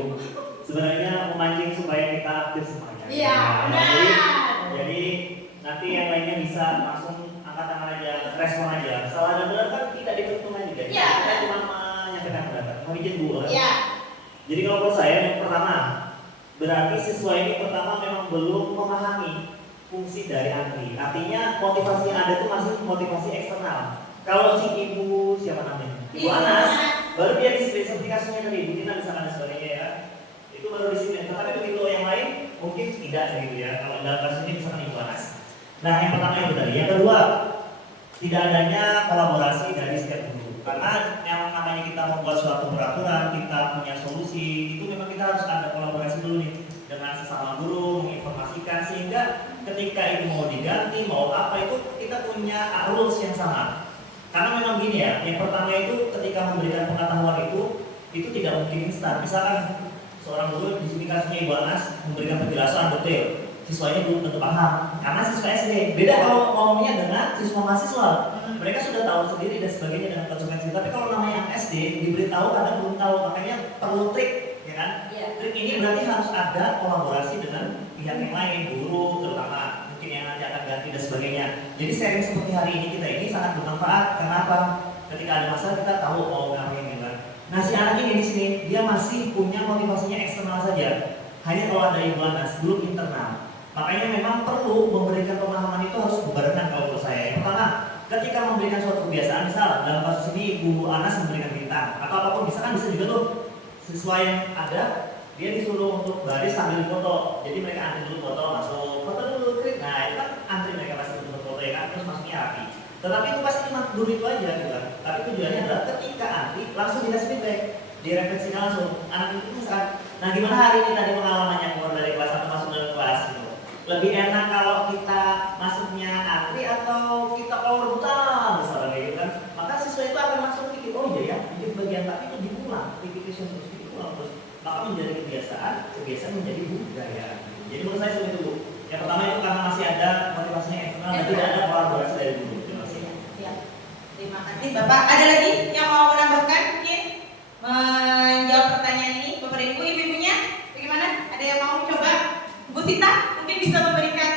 sebenarnya memancing supaya kita aktif semuanya. Iya, Nah, benar. jadi nanti yang lainnya bisa langsung angkat tangan aja, respon aja. Salah dan benar kan tidak diperhitungkan juga. Iya. Kita cuma menyampaikan pendapat. Mau izin Bu? Iya. Jadi kalau menurut saya yang pertama, berarti siswa ini pertama memang belum memahami fungsi dari antri. Artinya motivasi yang ada itu masih motivasi eksternal. Kalau si ibu siapa namanya? Ibu Anas, baru dia disiplin sertifikasinya tadi, Bu Tina bisa dan sebagainya ya. Itu baru disiplin. Tapi begitu yang lain mungkin tidak gitu ya. Kalau dalam kasus ini misalkan Ibu Anas. Nah yang pertama itu tadi. Yang kedua, tidak adanya kolaborasi dari setiap guru. Karena yang namanya kita membuat suatu peraturan, kita punya solusi, itu memang kita harus ada kolaborasi dulu nih dengan sesama guru, menginformasikan sehingga ketika itu mau diganti, mau apa itu kita punya rules yang sama. Karena memang gini ya, yang pertama itu ketika memberikan pengetahuan itu tidak mungkin instan. Misalkan seorang guru di sini kasihnya Ibu Anas memberikan penjelasan detail, siswanya belum tentu paham. Karena siswa SD beda kalau ngomongnya dengan siswa mahasiswa. Mereka sudah tahu sendiri dan sebagainya dengan konsekuensi. Tapi kalau namanya yang SD diberitahu kadang belum tahu, makanya perlu trik, ya kan? Iya. Trik ini berarti harus ada kolaborasi dengan pihak yang lain, guru terutama, mungkin yang nanti akan ganti dan sebagainya. Jadi sharing seperti hari ini kita ini sangat bermanfaat. Kenapa? Ketika ada masalah kita tahu mau ngapain gitu. Nah si anak ini di sini dia masih punya motivasinya eksternal saja. Hanya kalau ada Ibu Anas, belum internal. Makanya memang perlu memberikan pemahaman itu harus berbarengan kalau menurut saya. Yang pertama, ketika memberikan suatu kebiasaan, misal dalam kasus ini Ibu Anas memberikan bintang atau apapun, misalkan bisa juga tuh siswa yang ada dia disuruh untuk baris sambil foto. Jadi mereka antri dulu foto, masuk foto dulu, klik. Nah itu kan antri mereka pasti untuk foto ya kan, terus masuknya rapi. Tetapi itu pasti cuma dulu itu aja gitu kan. Tapi tujuannya adalah ketika antri langsung dikasih feedback, direfleksikan langsung. Anak itu misalkan, nah gimana hari ini tadi pengalamannya keluar dari kelas atau masuk dalam kelas gitu. Lebih enak kalau kita masuknya antri atau kita kalau rebutan misalnya gitu kan. Maka siswa itu akan langsung pikir, oh iya ya, di bagian tapi itu diulang, repetition terus diulang terus. Maka menjadi kebiasaan menjadi budaya. Jadi menurut saya seperti itu Bu. Yang pertama itu karena masih ada motivasinya eksternal dan tidak ada kolaborasi dari guru. Terima kasih. Ya. Terima kasih Bapak. Ada lagi yang mau menambahkan mungkin menjawab pertanyaan ini? Bapak Ibu, ibu-ibunya bagaimana? Ada yang mau coba? Bu Sita mungkin bisa memberikan.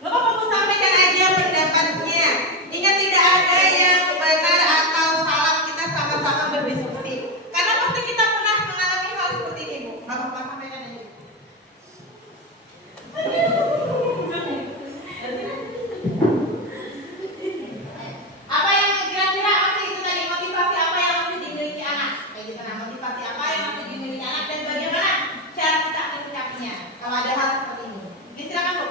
Bapak mau sampaikan aja pendapatnya. Ingat tidak ada yang benar atau salah, kita sama-sama berdiskusi. Karena pasti kita pernah mengalami hal seperti ini Bu. Bapak sampaikan aja. Apa yang kira-kira masih itu tadi, motivasi apa yang masih dimiliki anak? Kayak gitu nah, motivasi apa yang masih dimiliki anak dan bagaimana cara kita menyikapinya kalau ada hal seperti ini? Oke, silakan Bu.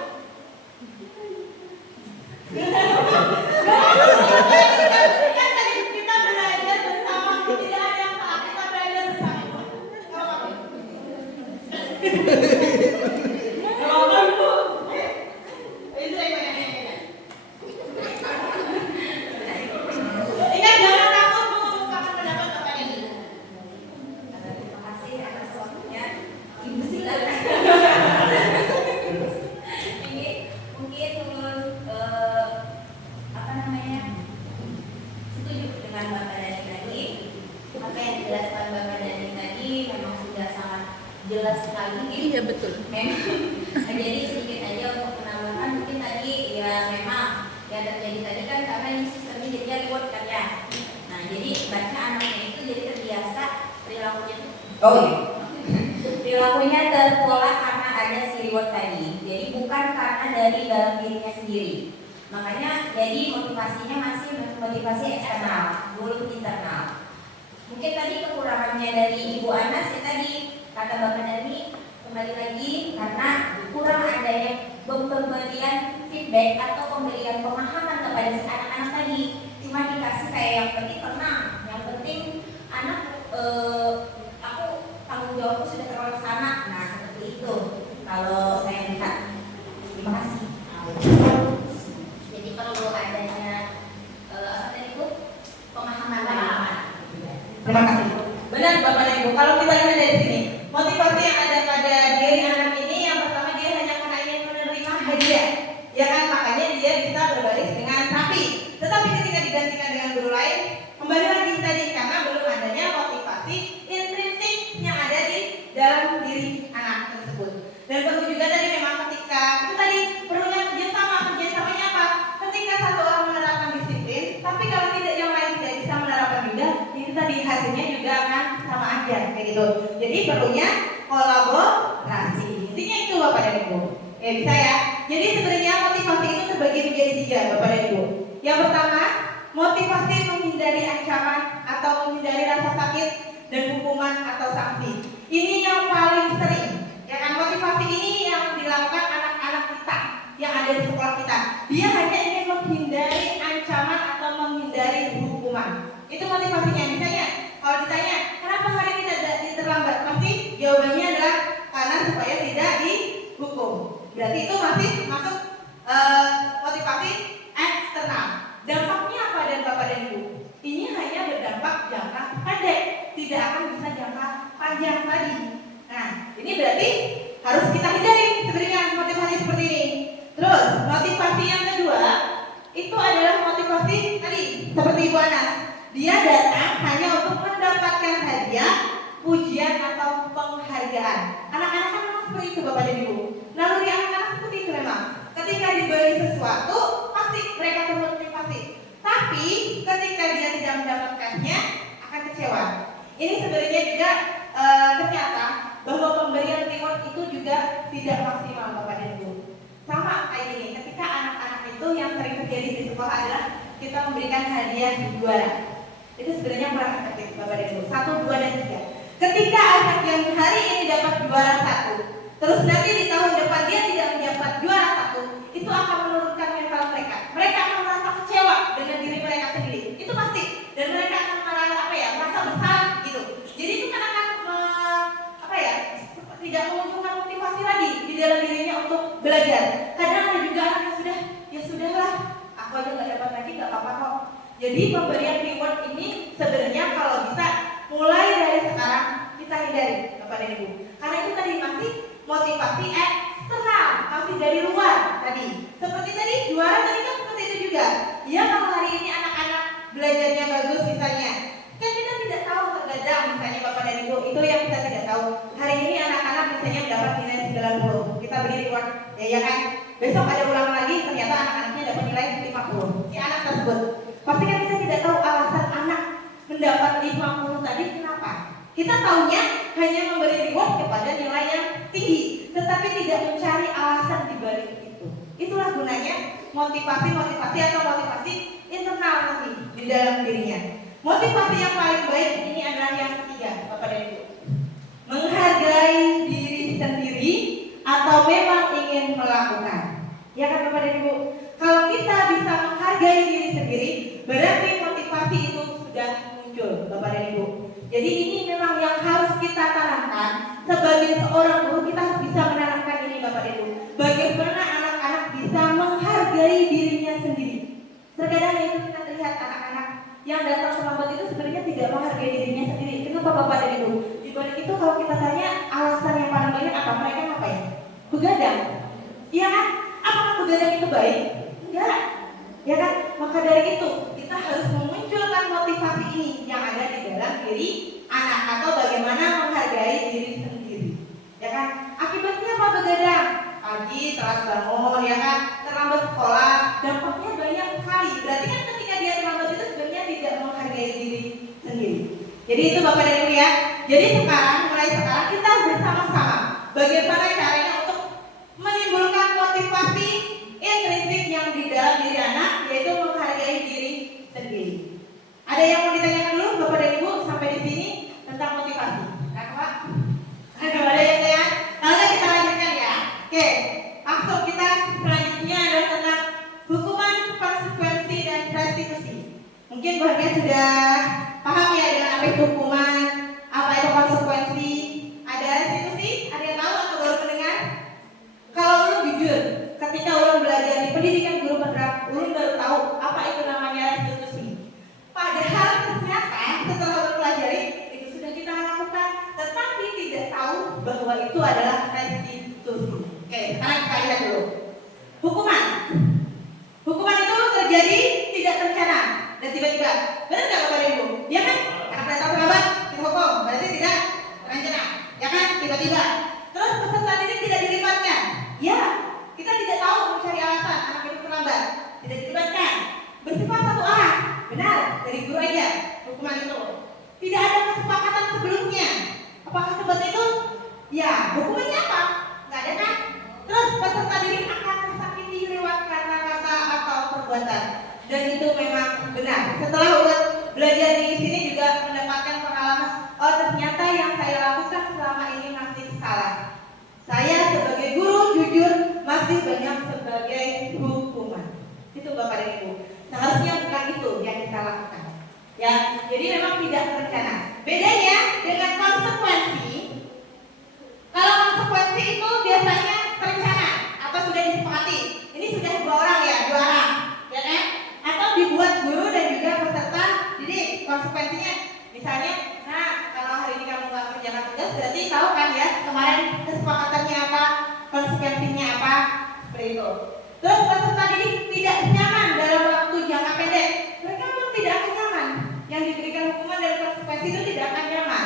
Kan tadi kita belajar bersama, tidak ada yang salah, kita belajar bersama. Kalau kamu ingat jangan takut mengungkapkan pendapat Bapak ini. Terima kasih atas waktunya. Ibu Sita. Ini mungkin apa namanya, setuju dengan Bapak Dani tadi. Apa yang dijelaskan Bapak Dani tadi memang sudah sangat jelas sekali. Iya betul. Jadi sedikit aja untuk menambahkan, mungkin tadi ya memang yang terjadi tadi kan karena ini sistemnya jadi reward kan ya. Nah jadi baca anaknya itu jadi terbiasa perilakunya tuh. Oh iya. Perilakunya terpola karena ada si reward tadi. Jadi bukan karena dari dalam dirinya sendiri. Makanya jadi motivasinya masih motivasi eksternal, belum internal. Mungkin tadi kekurangannya dari Ibu Anas ya tadi kata Bapak Dani, kembali lagi karena kurang adanya pemberian feedback atau pemberian pemahaman kepada si anak-anak tadi. Cuma dikasih kayak yang penting tenang, yang penting anak aku tanggung jawabku sudah terlaksana. Nah seperti itu kalau saya lihat. Terima kasih. Jadi Terima kasih. Benar Bapak dan Ibu, kalau kita lihat dari sini, motivasi yang ada pada diri anak ini yang pertama dia hanya karena ingin menerima hadiah. Ya kan, makanya dia bisa berbaris dengan rapi. Tetapi ketika digantikan dengan guru lain, kembali lagi tadi karena belum adanya motivasi intrinsik yang ada di dalam diri anak tersebut. Dan perlu juga tadi memang ketika itu tadi perlunya kerjasamanya apa? Ketika satu orang menerapkan disiplin, tapi kalau tidak yang lain tidak bisa menerapkan juga, itu tadi hasilnya juga akan sama aja kayak gitu. Jadi perlunya kolaborasi. Intinya itu Bapak dan Ibu. Ya bisa ya. Jadi sebenarnya motivasi itu terbagi menjadi 3 Bapak dan Ibu. Yang pertama, motivasi menghindari ancaman atau menghindari rasa sakit dan hukuman atau sanksi. Ini yang paling sering. Ya kan, motivasi ini yang dilakukan anak-anak kita yang ada di sekolah kita. Dia hanya ingin menghindari ancaman atau menghindari hukuman. Itu motivasinya. Misalnya, kalau ditanya, kenapa hari ini tidak terlambat? Pasti jawabannya adalah karena supaya tidak dihukum. Berarti itu masih masuk motivasi eksternal. Dampaknya apa dan Bapak dan Ibu? Ini hanya berdampak jangka pendek, tidak akan bisa jangka panjang tadi. Nah, ini berarti harus kita hindari sebenarnya motivasi seperti ini. Terus, motivasi yang kedua itu adalah motivasi tadi seperti Ibu Anas. Dia datang hanya untuk mendapatkan hadiah, pujian atau penghargaan. Anak-anak kan memang seperti itu Bapak dan Ibu. Naluri anak-anak seperti itu memang. Ketika diberi sesuatu, pasti mereka termotivasi. Tapi ketika dia tidak mendapatkannya, akan kecewa. Ini sebenarnya juga ternyata bahwa pemberian reward itu juga tidak maksimal Bapak dan Ibu. Sama kayak gini, ketika anak-anak itu yang sering terjadi di sekolah adalah kita memberikan hadiah juara. Itu sebenarnya kurang efektif Bapak dan Ibu. 1, 2, dan 3. Ketika anak yang hari ini dapat juara 1, terus nanti di tahun depan dia tidak mendapat juara 1, itu akan menurunkan mental mereka. Mereka akan merasa kecewa dengan diri mereka sendiri. Itu pasti. Dan mereka akan merasa bersalah gitu. Jadi itu kan akan tidak menunjukkan motivasi lagi di dalam dirinya untuk belajar. Kadang ada juga anak yang ya sudahlah, aku aja nggak dapat lagi nggak apa-apa kok. Jadi pemberian reward ini sebenarnya kalau bisa mulai dari sekarang kita hindari Bapak dan Ibu. Karena itu tadi masih motivasi eksternal, masih dari luar tadi. Seperti tadi juara tadi kan seperti itu juga. Ya kalau hari ini anak-anak belajarnya bagus misalnya, kan kita tidak tahu terkadang misalnya Bapak dan Ibu itu yang kita tidak tahu. Hari ini anak-anak misalnya mendapat nilai 90, kita beri reward, ya kan? Besok ada ulang lagi ternyata anak-anaknya dapat nilai 50. Si anak tersebut, pasti kan kita tidak tahu alasan anak mendapat 50 tadi kenapa. Kita tahunya hanya memberi reward kepada nilai yang tinggi, tetapi tidak mencari alasan di balik itu. Itulah gunanya motivasi atau motivasi internal nanti di dalam dirinya. Motivasi yang paling baik ini adalah yang ketiga, Bapak dan Ibu. Menghargai diri sendiri atau memang ingin melakukan. Ya kan Bapak dan Ibu? Kalau kita bisa menghargai diri sendiri, berarti motivasi itu sudah muncul, Bapak dan Ibu. Jadi ini memang yang harus kita tanamkan. Sebagai seorang guru kita harus bisa menanamkan ini Bapak dan Ibu. Bagaimana anak-anak bisa menghargai dirinya sendiri. Terkadang itu kita lihat anak-anak yang datang terlambat itu sebenarnya tidak menghargai dirinya sendiri. Kenapa Bapak dan Ibu? Di balik itu kalau kita tanya alasan yang paling banyak apa? Mereka ngapain? Begadang. Iya kan? Apakah begadang itu baik? Enggak. Ya kan? Maka dari itu kita harus memunculkan motivasi ini yang ada di dalam diri anak atau bagaimana menghargai diri sendiri. Ya kan? Akibatnya apa begadang? Pagi telat bangun, ya kan? Terlambat sekolah, dampaknya banyak sekali. Berarti kan ketika dia terlambat itu sebenarnya tidak menghargai diri sendiri. Jadi itu Bapak dan Ibu ya. Jadi mulai sekarang kita bersama-sama bagaimana caranya untuk menimbulkan motivasi intrinsik yang di dalam diri anak, yaitu menghargai diri sendiri. Ada yang mau ditanyakan dulu Bapak dan Ibu sampai di sini tentang motivasi? Nah, Pak? Ada yang tanya? Kalau kita lanjutkan ya. Oke, langsung kita selanjutnya adalah tentang hukuman, konsekuensi, dan restitusi. Mungkin bahannya sudah paham ya dengan apa itu hukuman, apa itu konsekuensi, ada restitusi, ada yang tahu atau baru mendengar? Kalau ulun jujur, ketika ulun belajar di pendidikan guru penggerak, ulun baru tahu apa itu namanya restitusi. Padahal ternyata setelah ulun pelajari, itu adalah restitusi. Oke, sekarang kita lihat dulu. Hukuman. Hukuman itu terjadi tidak terencana dan tiba-tiba. Benar nggak Bapak Ibu? Ya kan? Anak datang terlambat dihukum, berarti tidak terencana. Ya kan? Tiba-tiba. Terus peserta didik tidak dilibatkan. Ya, kita tidak tahu mencari alasan anak itu terlambat. Tidak dilibatkan. Bersifat satu arah. Benar, dari guru aja hukuman itu. Tidak ada kesepakatan sebelumnya. Apakah seperti itu? Ya, hukumannya apa? Nggak ada kan? Terus peserta didik akan tersakiti lewat kata-kata atau perbuatan. Dan itu memang benar. Setelah udah belajar di sini juga mendapatkan pengalaman. Oh, ternyata yang saya lakukan selama ini masih salah. Saya sebagai guru jujur masih banyak sebagai hukuman. Itu Bapak dan Ibu. Seharusnya bukan itu yang kita lakukan. Ya, jadi memang tidak terencana. Bedanya dengan konsekuensi. Kalau konsekuensi itu biasanya terencana atau sudah disepakati. Ini sudah dua orang ya, dua arah, ya kan? Atau dibuat guru dan juga peserta. Jadi konsekuensinya, misalnya, nah kalau hari ini kamu nggak mengerjakan tugas, berarti tahu kan ya kemarin kesepakatannya apa, konsekuensinya apa, seperti itu. Terus peserta didik tidak nyaman dalam waktu jangka pendek. Mereka memang tidak akan nyaman. Yang diberikan hukuman dan konsekuensi itu tidak akan nyaman.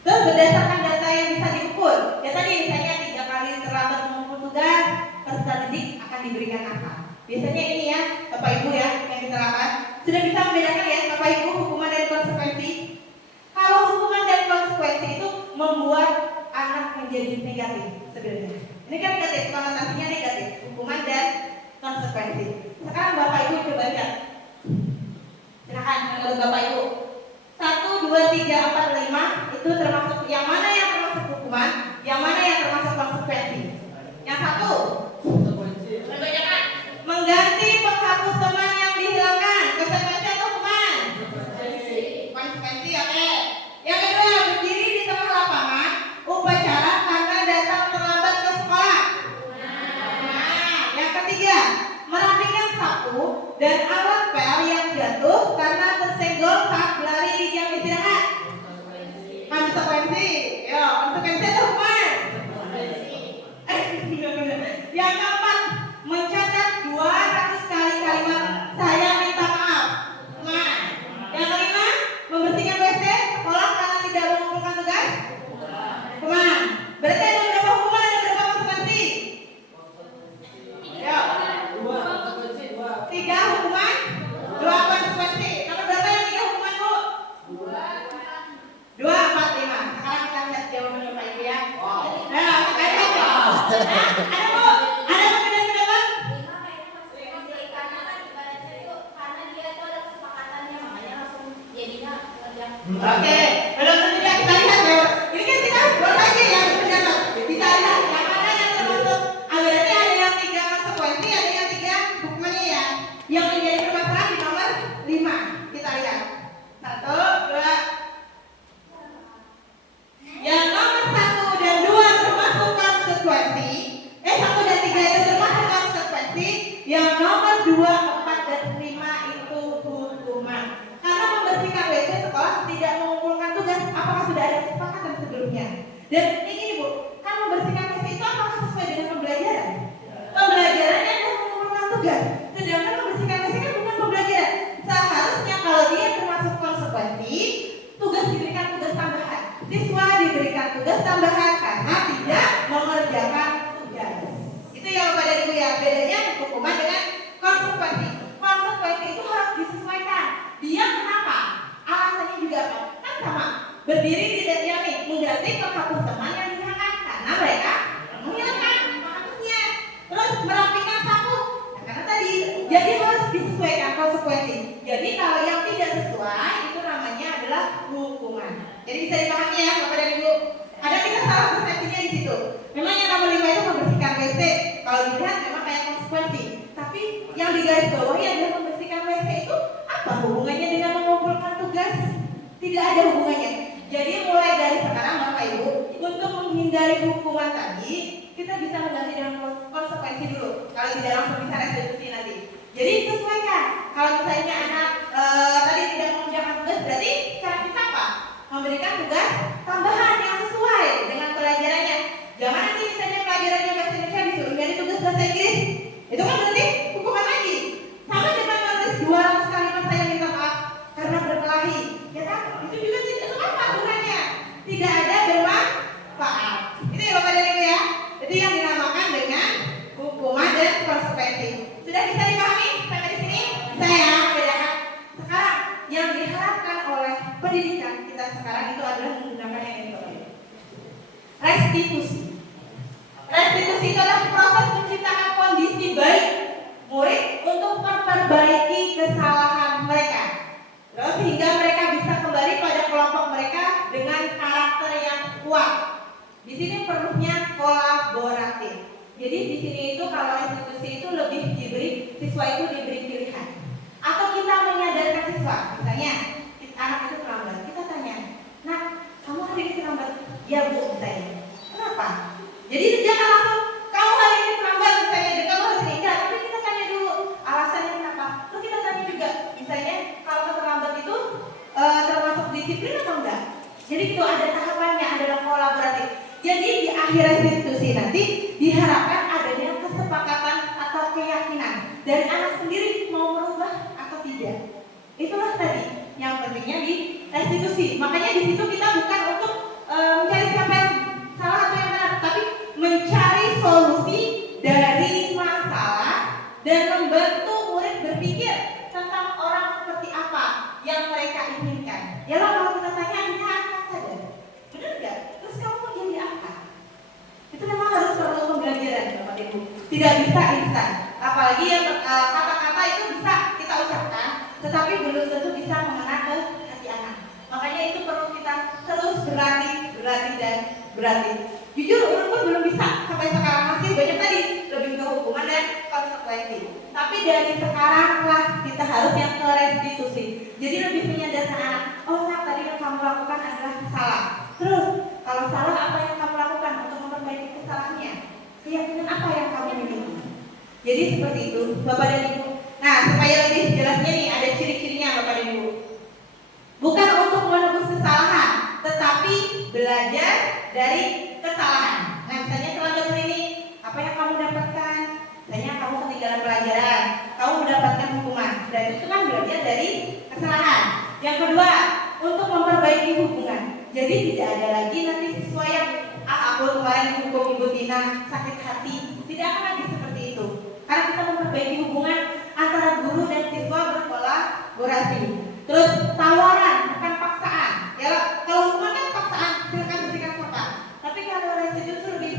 Terus berdasarkan data yang bisa diukur, ya tadi misalnya 3 kali terlambat mengumpul tugas, peserta didik akan diberikan apa? Biasanya ini ya, Bapak Ibu ya, yang diterapkan. Sudah bisa membedakan ya, Bapak Ibu, hukuman dan konsekuensi. Kalau hukuman dan konsekuensi itu membuat anak menjadi negatif sebenarnya. Ini kan negatif, konotasinya negatif, hukuman dan konsekuensi. Sekarang Bapak Ibu coba lihat. Silakan menurut Bapak Ibu. 1, 2, 3, 4, 5 itu termasuk yang mana yang termasuk hukuman, yang mana yang termasuk konsekuensi. Yang satu, membedakan mengganti penghapus teman yang dihilangkan, konsekuensi atau hukuman? Konsekuensi, oke. Yang kedua, berdiri di tengah lapangan upacara karena datang terlambat ke sekolah. Nah, yang ketiga, merapikan sapu dan alat pel yang jatuh karena tersenggol saat berlari di jam istirahat. Konsekuensi, ya konsekuensi itu hukuman. Yang keempat, mencatat 200 kali kalimat saya minta maaf. Nah, yang kelima, membersihkan WC sekolah karena tidak mengumpulkan tugas. Hukuman. Berarti ada berapa hukuman dan berapa konsekuensi? Ya. 3 hukuman, 2 konsekuensi. Nomor berapa yang 3 hukuman, Bu? 2, 4, 5. Sekarang kita lihat jawaban Bapak Ibu ya. Nah, ada Bu? Ada perbedaan-perbedaan? 5 kayaknya konsekuensi karena kan ibaratnya itu karena dia itu ada kesepakatannya makanya langsung jadinya ngerjain. Oke, belum tentu ya, kita lihat ya. Ini kan kita baru aja ya pendapat. Kita lihat yang mana yang termasuk. Berarti ada yang 3 konsekuensi, ada yang 3 hukumannya ya. Yang menjadi permasalahan di nomor 5. Kita lihat. 1, 2. Yang nomor 1 dan 2 termasuk konsekuensi. 1 dan 3 itu termasuk konsekuensi. Yang nomor 2, 4 dan 5 itu hukuman. Karena membersihkan WC sekolah tidak mengumpulkan tugas, apakah sudah ada kesepakatan sebelumnya? Dan ini Bu, kan membersihkan WC itu apakah sesuai dengan pembelajaran? Pembelajarannya adalah mengumpulkan tugas. Sedangkan membersihkan WC kan bukan pembelajaran. Seharusnya kalau dia termasuk konsekuensi, tugas diberikan tugas tambahan. Siswa diberikan tugas tambahan karena tidak mengerjakan tugas. Itu yang Bapak dan Ibu ya, bedanya hukuman dengan konsekuensi. Konsekuensi itu harus disesuaikan. Dia kenapa? Alasannya juga apa? Kan sama. Berdiri di yang nih, mengganti penghapus teman yang dihilangkan karena mereka menghilangkan penghapusnya. Terus merapikan sapu. Nah, karena tadi, jadi harus disesuaikan konsekuensi. Jadi kalau yang tidak sesuai itu namanya adalah hukuman. Jadi bisa dipahami ya Bapak dan Ibu. Ada kita salah persepsinya di situ. Memang yang nomor 5 itu membersihkan WC. Kalau dilihat memang kayak konsekuensi. Tapi yang di garis bawahnya adalah membersihkan WC itu apa hubungannya dengan mengumpulkan tugas? Tidak ada hubungannya. Jadi mulai dari sekarang Bapak Ibu, untuk menghindari hukuman tadi, kita bisa mengganti dengan konsekuensi dulu. Kalau tidak langsung bisa restitusi nanti. Jadi sesuaikan. Kalau misalnya anak tadi tidak mengerjakan tugas, berarti cara kita apa? Memberikan tugas tambahan yang sesuai dengan pelajarannya. itu apa gunanya? Tidak ada bermanfaat. Itu ya Bapak dan Ibu ya. Itu yang dinamakan dengan hukuman dan konsekuensi. Sudah bisa dipahami sampai di sini? Saya membedakan sekarang yang diharapkan oleh pendidikan kita sekarang itu adalah menggunakan yang ini Bapak Ibu. Restitusi. Restitusi itu adalah proses menciptakan kondisi baik murid untuk memperbaiki kesalahan mereka. Terus sehingga mereka bisa kembali pada kelompok mereka dengan karakter yang kuat. Di sini perlunya kolaboratif. Jadi di sini itu kalau restitusi itu lebih diberi, siswa itu diberi pilihan. Atau kita menyadarkan siswa, misalnya anak itu terlambat, kita tanya, nah kamu hari ini terlambat? Ya Bu, misalnya. Kenapa? Jadi jangan langsung kamu hari ini terlambat, misalnya, dan kamu hari ini enggak, tapi kita tanya dulu alasannya kenapa. Terus kita tanya juga, misalnya kalau terlambat itu termasuk disiplin atau enggak? Jadi itu ada tahapannya, adalah kolaboratif. Jadi di akhir restitusi nanti diharapkan adanya kesepakatan atau keyakinan dari anak sendiri mau merubah atau tidak. Itulah tadi yang pentingnya di restitusi. Makanya di situ kita bukan untuk mencari siapa yang salah atau yang benar, tapi mencari solusi dari masalah dan membantu murid berpikir tentang orang seperti apa yang mereka inginkan. Ya lah kalau kita tanya dia akan sadar, benar nggak? Terus kamu mau jadi apa? Itu memang harus perlu pembelajaran Bapak Ibu. Tidak bisa instan. Apalagi yang kata-kata itu bisa kita ucapkan, tetapi belum tentu bisa mengena ke hati anak. Makanya itu perlu kita terus berlatih dan berlatih. Jujur Ulun pun belum bisa sampai sekarang, masih banyak tadi lebih ke hukuman dan konsekuensi. Tapi dari sekarang lah kita harus yang ke restitusi. Jadi lebih menyadarkan anak, oh nak tadi yang kamu lakukan adalah salah. Terus kalau salah apa yang kamu lakukan untuk memperbaiki kesalahannya? Keyakinan apa yang kamu miliki? Jadi seperti itu Bapak dan Ibu. Nah supaya lebih jelasnya nih ada ciri-cirinya Bapak dan Ibu. Bukan untuk menebus kesalahan, tetapi belajar dari kesalahan. Nah misalnya terlambat hari ini, apa yang kamu dapatkan? Misalnya kamu ketinggalan pelajaran, kamu mendapatkan hukuman. Dan itu kan belajar dari kesalahan. Yang kedua, untuk memperbaiki hubungan. Jadi tidak ada lagi nanti siswa yang aku kemarin hukum Ibu Tina sakit hati. Tidak akan lagi seperti itu. Karena kita memperbaiki hubungan antara guru dan siswa berkolaborasi. Terus tawaran bukan paksaan. Ya, kalau hukuman kan paksaan, silakan berikan apa. Tapi kalau restitusi lebih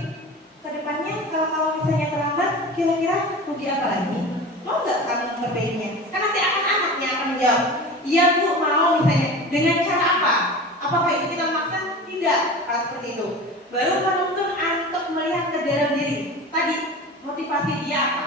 ke depannya, kalau misalnya terlambat, kira-kira rugi apa lagi? Mau nggak kamu memperbaikinya? Kan nanti anak-anak yang akan menjawab. Iya Bu, mau misalnya. Dengan cara apa? Apakah itu kita maksa? Tidak, kalau seperti itu. Baru menuntun untuk melihat ke dalam diri. Tadi motivasi dia apa?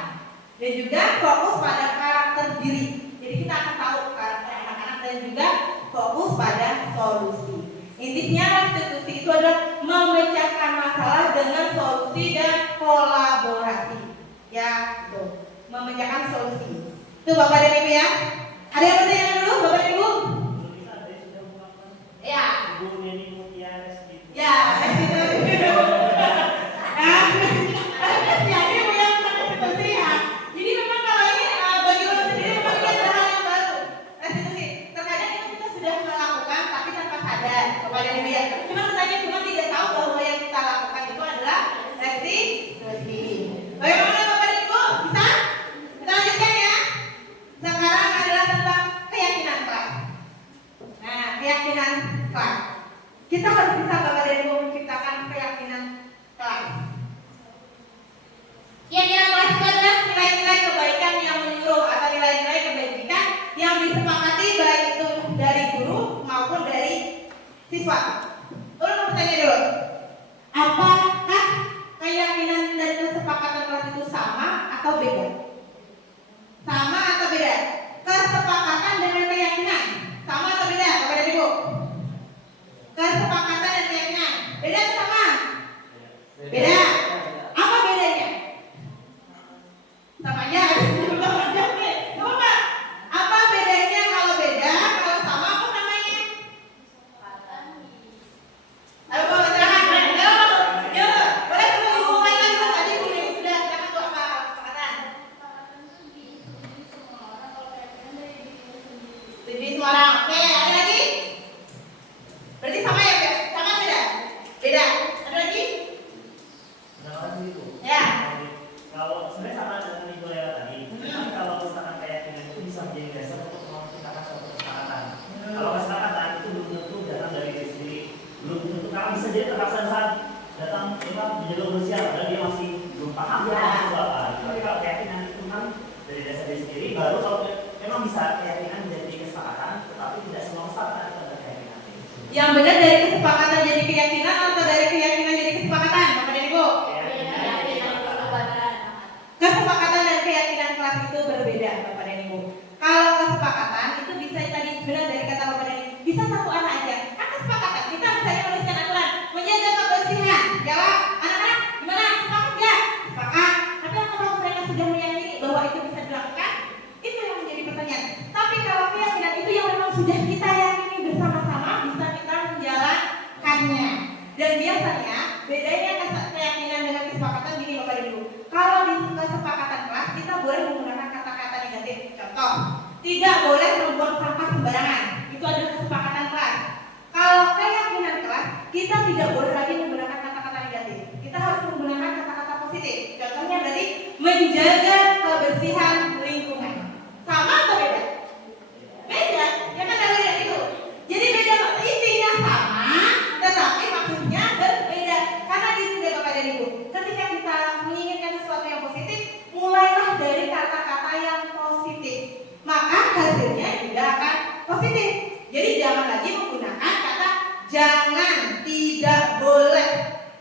Dan juga fokus pada karakter diri. Jadi kita akan tahu karakter anak-anak dan juga fokus pada solusi. Intinya restitusi itu adalah memecahkan masalah dengan solusi dan kolaborasi. Ya, itu memecahkan solusi. Itu Bapak dan Ibu ya. Ada yang bertanya dulu Bapak dan Ibu? Ya. Ya, restitusi. Jadi yang restitusi ya. Jadi memang kalau ini bagi orang sendiri memang ini adalah hal yang baru. Restitusi. Terkadang itu kita sudah melakukan tapi tanpa sadar kepada Ibu ya. Cuma tidak tahu bahwa yang kita lakukan itu adalah restitusi. Bagaimana Bapak dan Ibu? Bisa? Kita lanjutkan ya. Sekarang adalah tentang keyakinan kelas. Nah, keyakinan kelas. Kita harus bisa Bapak dan Ibu menciptakan keyakinan kelas. Keyakinan kelas itu adalah nilai-nilai kebaikan yang menyeluruh atau nilai-nilai kebaikan yang disepakati baik itu dari guru maupun dari siswa. Ulun mau bertanya dulu, apakah keyakinan dan kesepakatan kelas itu sama atau beda? Sama atau beda? Kesepakatan dengan keyakinan sama atau beda Bapak dan Ibu? Kesepakatan dan keyakinan beda atau sama? Beda. Apa bedanya? Samanya. Coba. Apa bedanya kalau beda? Kalau sama apa namanya? Ayo Bapak silakan. Ya, boleh Ibu mulai lagi tadi Bu sudah katakan itu apa kesepakatan? bisa jadi terpaksa saat datang memang menjaga kebersihan, padahal dia masih belum paham Ya. itu apa. Tapi kalau keyakinan itu kan dari dasar diri sendiri, baru kalau memang bisa keyakinan menjadi kesepakatan, tetapi tidak semua kesepakatan itu adalah keyakinan. Yang benar dari kesepakatan jadi keyakinan atau dari keyakinan jadi kesepakatan, Bapak dan Ibu? Kesepakatan dan keyakinan kelas itu berbeda, Bapak dan Ibu. Kalau kesepakatan itu bisa tadi benar dari kata Bapak dan Ibu, bisa satu anak aja. Kan kesepakatan kita misalnya menuliskan aturan menjaga kebersihan. Jawab, anak-anak gimana? Sepakat nggak? Sepakat. Tapi kalau mereka sudah meyakini bahwa itu bisa dilakukan, itu yang menjadi pertanyaan. Tapi kalau keyakinan itu yang memang sudah kita yakini bersama-sama, bisa kita menjalankannya. Dan biasanya bedanya keyakinan dengan kesepakatan gini Bapak dan Ibu. Kalau di kesepakatan kelas kita boleh menggunakan kata-kata negatif. Contoh, tidak boleh membuang sampah sembarangan. Itu adalah kesepakatan kelas. Kalau keyakinan kelas, kita tidak boleh lagi menggunakan kata-kata negatif. Kita harus menggunakan kata-kata positif. Contohnya berarti menjaga kebersihan lingkungan. Sama atau beda? Beda. Ya kan ada yang itu. Jadi beda, intinya sama, tetapi maksudnya berbeda. Karena di sini Bapak dan Ibu, ketika kita menginginkan sesuatu yang positif, mulailah dari kata-kata yang positif. Maka hasilnya juga akan positif. Jadi jangan lagi menggunakan kata jangan, tidak boleh.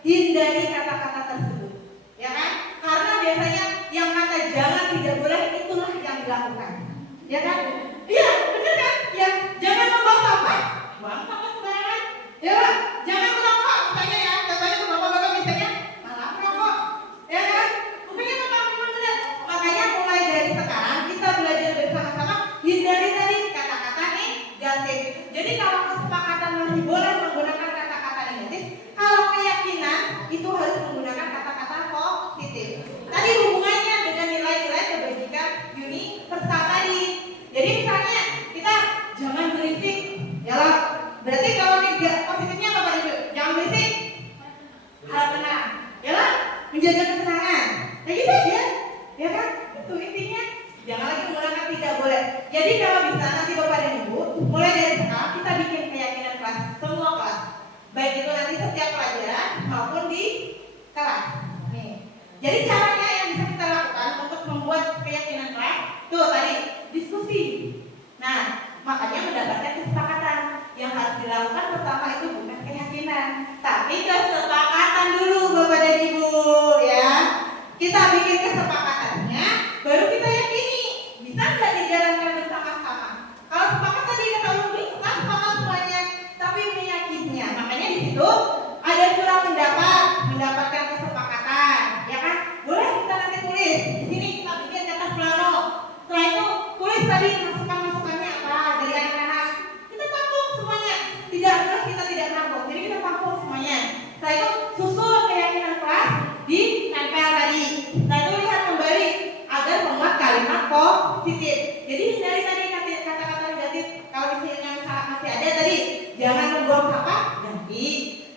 Hindari kata-kata tersebut. Ya kan? Karena biasanya yang kata jangan, tidak boleh itulah yang dilakukan. Ya kan? Iya, benar kan? Ya, jangan membuang sampah. Buang sampah sembarangan. Ya, Pak. Jangan merokok, misalnya ya. Contohnya ke bapak-bapak misalnya, malah merokok. Ya kan? Bukannya memang benar. Makanya mulai dari sekarang kita belajar bersama-sama hindari tadi kata-kata negatif. Jadi kalau kesepakatan masih boleh menggunakan kata-kata negatif, kalau keyakinan itu harus menggunakan kata-kata positif. Tadi hubungannya dengan nilai-nilai kebajikan universal tadi. Jadi misalnya kita jangan berisik, ya lah. Berarti kalau positifnya apa Pak Ibu? Jangan berisik, harap tenang, ya lah. Menjaga ketenangan. Nah gitu aja, ya kan? Itu intinya. Jangan lagi menggunakan tidak boleh. Jadi kalau bisa nanti Bapak dan Ibu, mulai dari sekarang kita bikin keyakinan kelas, semua kelas. Baik itu nanti setiap pelajaran maupun di kelas. Nih. Jadi caranya yang bisa kita lakukan untuk membuat keyakinan kelas, tuh tadi diskusi. Nah, makanya mendapatkan kesepakatan. Yang harus dilakukan pertama itu bukan keyakinan, tapi kesepakatan dulu Bapak dan Ibu, ya. Kita bikin kesepakatannya, baru kita yakini bisa nggak dijalankan bersama-sama. Kalau sepakat tadi kata Ulun bisa sepakat semuanya, tapi meyakininya. Makanya di situ ada curang pendapat, mendapatkan kesepakatan, ya kan? Boleh kita nanti tulis di sini kita bikin kata plano. Setelah itu tulis tadi masukan-masukannya apa dari anak-anak. Kita tampung semuanya. Tidak boleh kita tidak tampung. Jadi kita tampung semuanya. Setelah itu susul keyakinan kelas di nempel tadi. Setelah itu lihat kembali agar memuat kalimat positif. Jadi hindari tadi kata-kata negatif. Kalau misalnya masih ada tadi, jangan membuang sampah, ganti.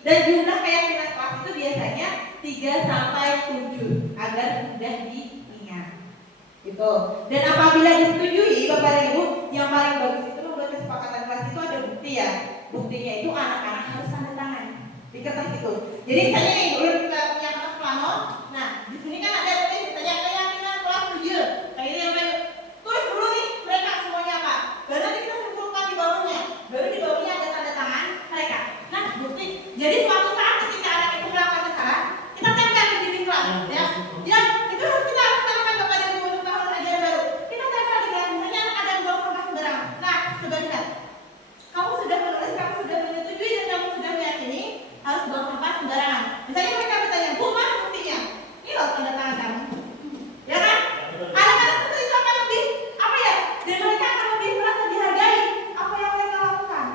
Dan jumlah keyakinan kelas itu biasanya 3 sampai 7 agar mudah diingat. Gitu. Dan apabila disetujui Bapak dan Ibu, yang paling bagus itu membuat kesepakatan kelas itu ada bukti ya. Buktinya itu anak-anak harus tanda tangan di kertas itu. Jadi misalnya nih dulu kita punya kertas plano. Nah, di sini kan ada tulis misalnya keyakinan kelas 7. Kayak ini apa? Tulis dulu nih mereka semuanya apa. Baru nanti kita simpulkan di bawahnya. Baru di bawahnya ada tanda tangan mereka. Nah, bukti. Jadi suatu saat ketika anak itu melakukan kesalahan, kita tempel di dinding kelas, ya. Ya, itu harus kita laksanakan kepada Ibu untuk tahun ajaran baru. Kita tempel di kelas, misalnya ada yang buang sampah sembarangan. Nah, coba lihat. Kamu sudah menulis, kamu sudah menyetujui dan kamu sudah meyakini harus buang sampah sembarangan. Misalnya mereka bertanya, Bu, mana buktinya? Ini loh tanda tangan kamu. Ya kan? Anak-anak seperti itu akan lebih apa ya? Dan mereka akan lebih merasa dihargai apa yang mereka lakukan.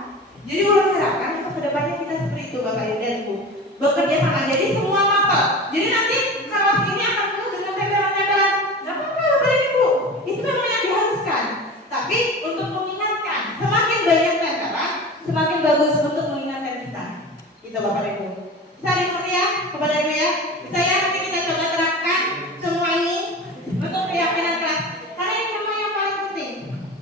Jadi ulun harapkan untuk kedepannya kita seperti itu Bapak dan Ibu. Bekerja sama. Jadi semua mapel. Jadi nanti kalau ini akan penuh dengan tempelan-tempelan. Gak apa-apa Bapak dan Ibu. Itu memang yang diharuskan. Tapi untuk mengingatkan, semakin banyak tempelan, semakin bagus untuk mengingatkan kita. Itu Bapak dan Ibu. Bisa dimengerti ya kepada Ibu ya. Saya nanti kita coba terapkan semua ini untuk keyakinan kelas. Karena ini memang yang paling penting.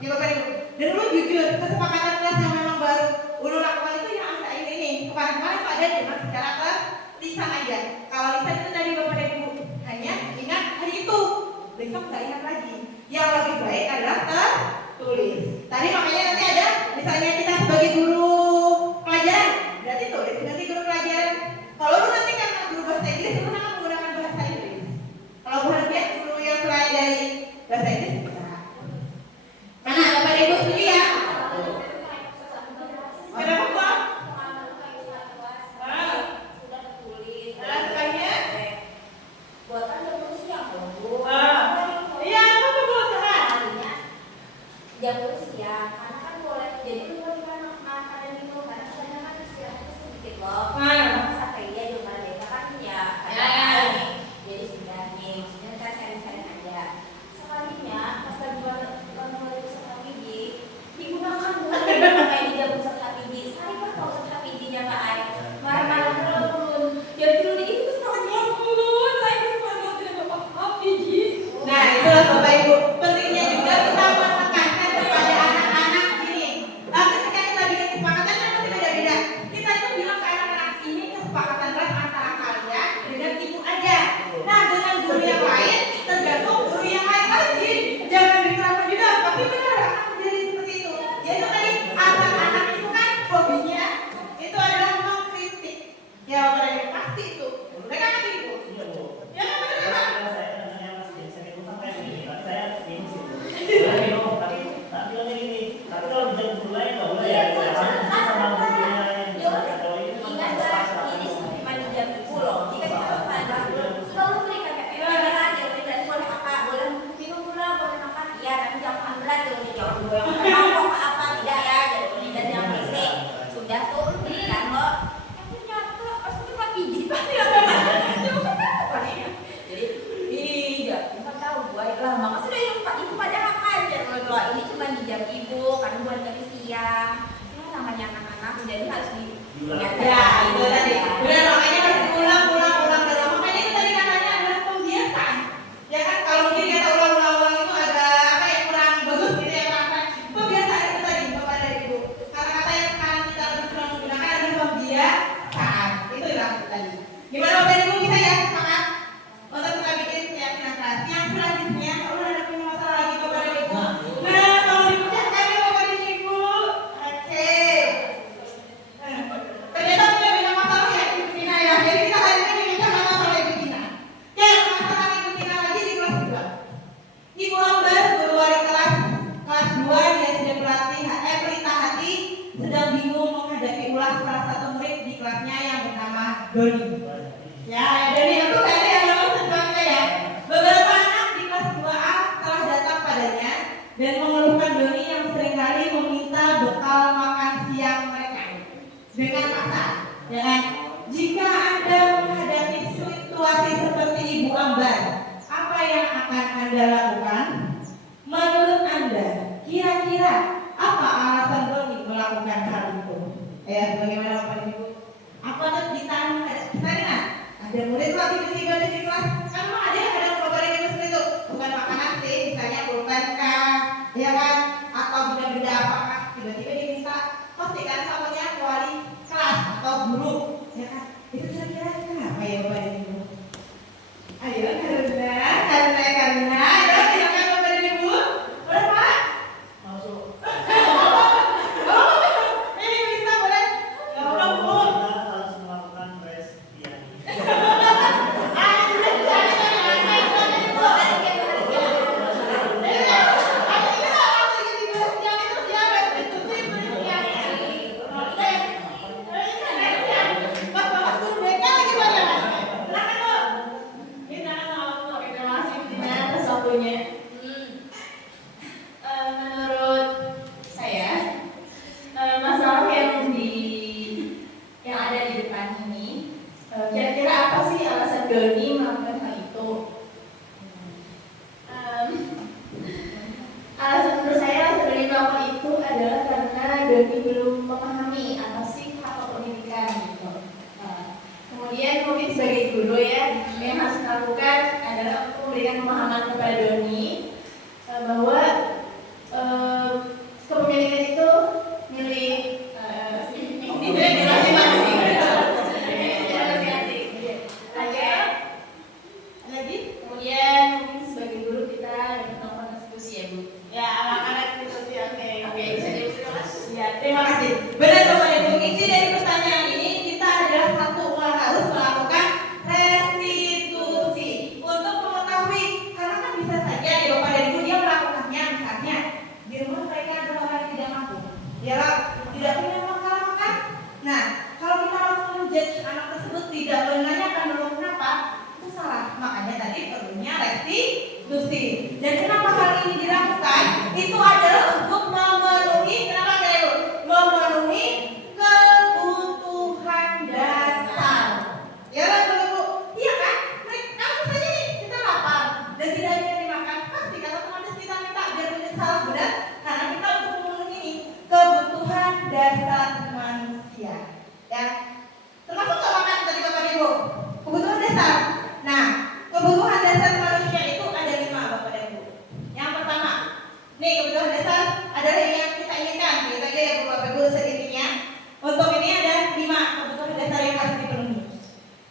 Ya Bapak dan Ibu. Dan lu jujur, kesepakatan kelas yang memang baru ulun lakukan itu yang akhir ini. Kemarin-kemarin itu ada cuma secara sih? Ya, itu tadi. Benar, makanya harus ulang dalam. Makanya itu tadi katanya adalah pembiasaan. Ya kan, kalau mungkin kata ulang itu agak apa ya, kurang bagus gitu ya kan. Pembiasaan itu tadi Bapak dan Ibu. Kata-kata yang sekarang kita terus gunakan adalah pembiasaan. Itu yang tadi. Gimana Bapak dan Ibu, bisa ya semangat untuk kita bikin keyakinan keras. Yang selanjutnya, kalau ada punya masalah lagi Bapak dan Ibu. Nah, kalau dipecahkan ya Bapak dan Ibu. Oke. Ternyata punya banyak masalah ya Ibu Tina ya. Jadi kita hari ini bicara masalah Ibu Tina. Ya, masalah Ibu Tina lagi di kelas 2. Ibu Ambar, guru wali kelas 2, dia sedang pelita hati, sedang bingung menghadapi ulah salah satu murid di kelasnya yang bernama Doni. Ya, Doni itu kayaknya yang memang sesuatu ya. Beberapa anak di kelas 2A telah datang padanya dan mengeluhkan Doni yang seringkali meminta bekal makan siang mereka dengan kasar. Ya kan? Jika Anda menghadapi situasi seperti Ibu Ambar, apa yang akan Anda lakukan? Menurut Anda, kira-kira apa alasan Doni melakukan hal itu? Bagaimana Bapak Ibu? Apa tuh ditanya? Ada murid lagi ketiga di kelas, kan memang ada Bapak Ibu seperti itu. Bukan makanan sih, misalnya pulpen kah, ya kan? Atau benda-benda apakah tiba-tiba diminta pastikan sampelnya ke wali kelas atau guru, ya kan? Itu kira-kira kenapa ya Bapak Ibu? Ayo, karena, ayo silakan Bapak Ibu. Boleh Pak? Masuk. Ini bisa boleh? Ya udah Bu. Kita harus melakukan restiani. Menurut saya, masalah yang ada di depan ini, kira-kira apa sih alasan Doni melakukan hal itu? Alasan menurut saya Doni melakukan itu adalah karena Doni belum memahami apa sih hak kepemilikan gitu. Kemudian mungkin sebagai guru ya, yang harus dilakukan adalah untuk memberikan pemahaman kepada Doni bahwa kepemilikan itu milik masing-masing. Lagi? Kemudian mungkin sebagai guru kita dapat melakukan diskusi ya Bu. Ya, anak-anak diskusi. Oke. Bisa diusul Mas? Ya, terima kasih. Benar Bapak Ibu, inti dari pertanyaan ini kita adalah harus melakukan restitusi untuk mengetahui, karena kan bisa saja ya Bapak dan Ibu dia melakukannya misalnya di rumah mereka ada orang yang tidak mampu, dia tidak punya makanan makan. Nah, kalau kita langsung menjudge anak tersebut tidak menanyakan dulu kenapa, itu salah. Makanya tadi perlunya restitusi. Dan kenapa hal ini dilakukan? Itu adalah untuk memenuhi, kenapa Bapak Ibu? Memenuhi kebutuhan dasar. Ya kan Bapak Ibu? Iya kan? Kamu saja nih, kita lapar dan tidak ada yang dimakan, pasti kan otomatis kita minta biar menyesal, benar? Karena kita untuk memenuhi kebutuhan dasar manusia. Ya, termasuk nggak makan tadi Bapak Ibu? Kebutuhan dasar. Nah, kebutuhan dasar manusia itu ada 5 Bapak dan Ibu. Yang pertama, nih kebutuhan dasar adalah yang kita inginkan. Kita aja ya Bapak Ibu sedikitnya. Untuk ini ada 5 kebutuhan dasar yang harus dipenuhi.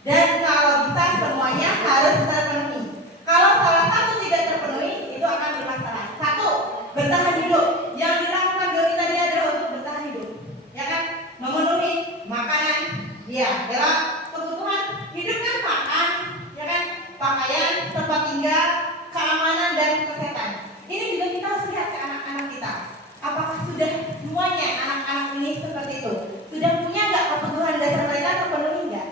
Dan kalau bisa semuanya harus terpenuhi. Kalau salah satu tidak terpenuhi, itu akan bermasalah. 1, bertahan hidup. Yang dilakukan Doni tadi adalah untuk bertahan hidup. Ya kan? Memenuhi makanan. Ya kebutuhan hidup kan makan, ya kan? Pakaian, tempat tinggal, keamanan dan kesehatan. Ini juga kita harus lihat ke anak-anak kita. Apakah sudah semuanya anak-anak ini seperti itu? Sudah punya nggak kebutuhan dasar mereka terpenuhi nggak?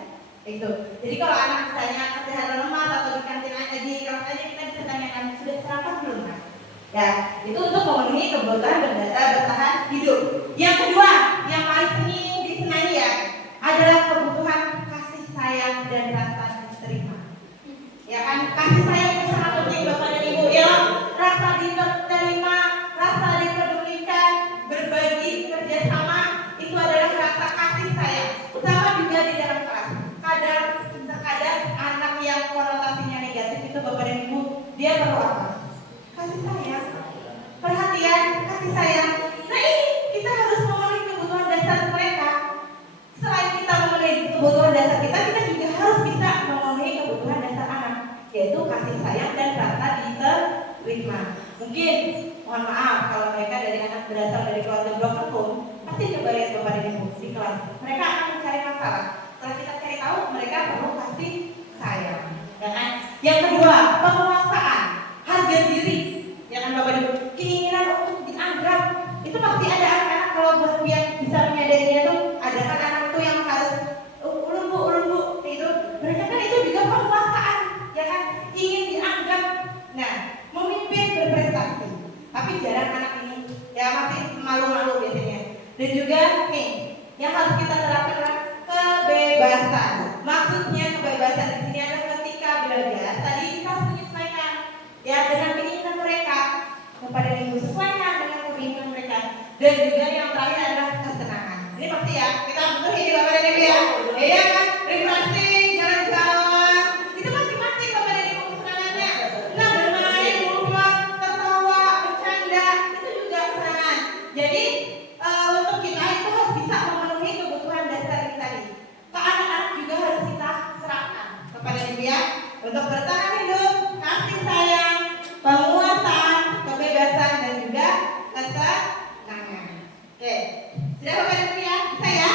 Itu. Jadi kalau anak misalnya kesehatan lemah atau di kantin aja di kelas aja kita bisa tanyakan sudah sarapan belum kan? Ya, itu untuk memenuhi kebutuhan berdasar bertahan hidup. Yang kedua, yang paling sering disenangi ya, adalah kebutuhan kasih sayang dan rasa diterima. Ya kan, kasih sayang itu sangat penting Bapak dan Ibu ya. Rasa diterima, rasa dipedulikan, berbagi, kerjasama itu adalah rasa kasih sayang kebutuhan dasar kita juga harus bisa memenuhi kebutuhan dasar anak, yaitu kasih sayang dan rasa diterima. Mungkin mohon maaf kalau mereka dari anak berasal dari keluarga broken home, pasti coba lihat bapak dan ibu di kelas, mereka akan mencari masalah. Setelah kita cari tahu, mereka perlu kasih sayang, ya kan? Yang kedua, penguasaan, harga diri, ya kan bapak ibu, keinginan untuk dianggap. Itu pasti ada anak-anak kalau yang bisa menyadarinya tuh, ada kan anak tuh yang harus ulun bu, itu mereka kan itu juga penguasaan, ya kan, ingin dianggap, nah memimpin berprestasi. Tapi jarang anak ini, ya masih malu-malu biasanya. Dan juga nih, yang harus kita terapkan adalah kebebasan. Maksudnya kebebasan di sini adalah ketika belajar tadi kita harus menyesuaikan, ya dengan keinginan mereka, kepada ibu sesuaikan dengan keinginan mereka. Dan juga yang terakhir adalah kesenangan. Ini pasti ya, kita butuh ini bapak dan ibu ya. Iya kan, refreshing, jalan-jalan, itu masing-masing bapak dan ibu kesenangannya. Nah bermain, ngobrol, tertawa, bercanda, itu juga kesenangan. Jadi untuk kita itu harus bisa memenuhi kebutuhan dasar ini tadi. Ke anak-anak juga harus kita serahkan kepada ibu ya, untuk bertahan hidup, kasih sayang, penguasaan, kebebasan, dan juga kesenangan. Oke, sudah bapak dan ibu ya, bisa ya?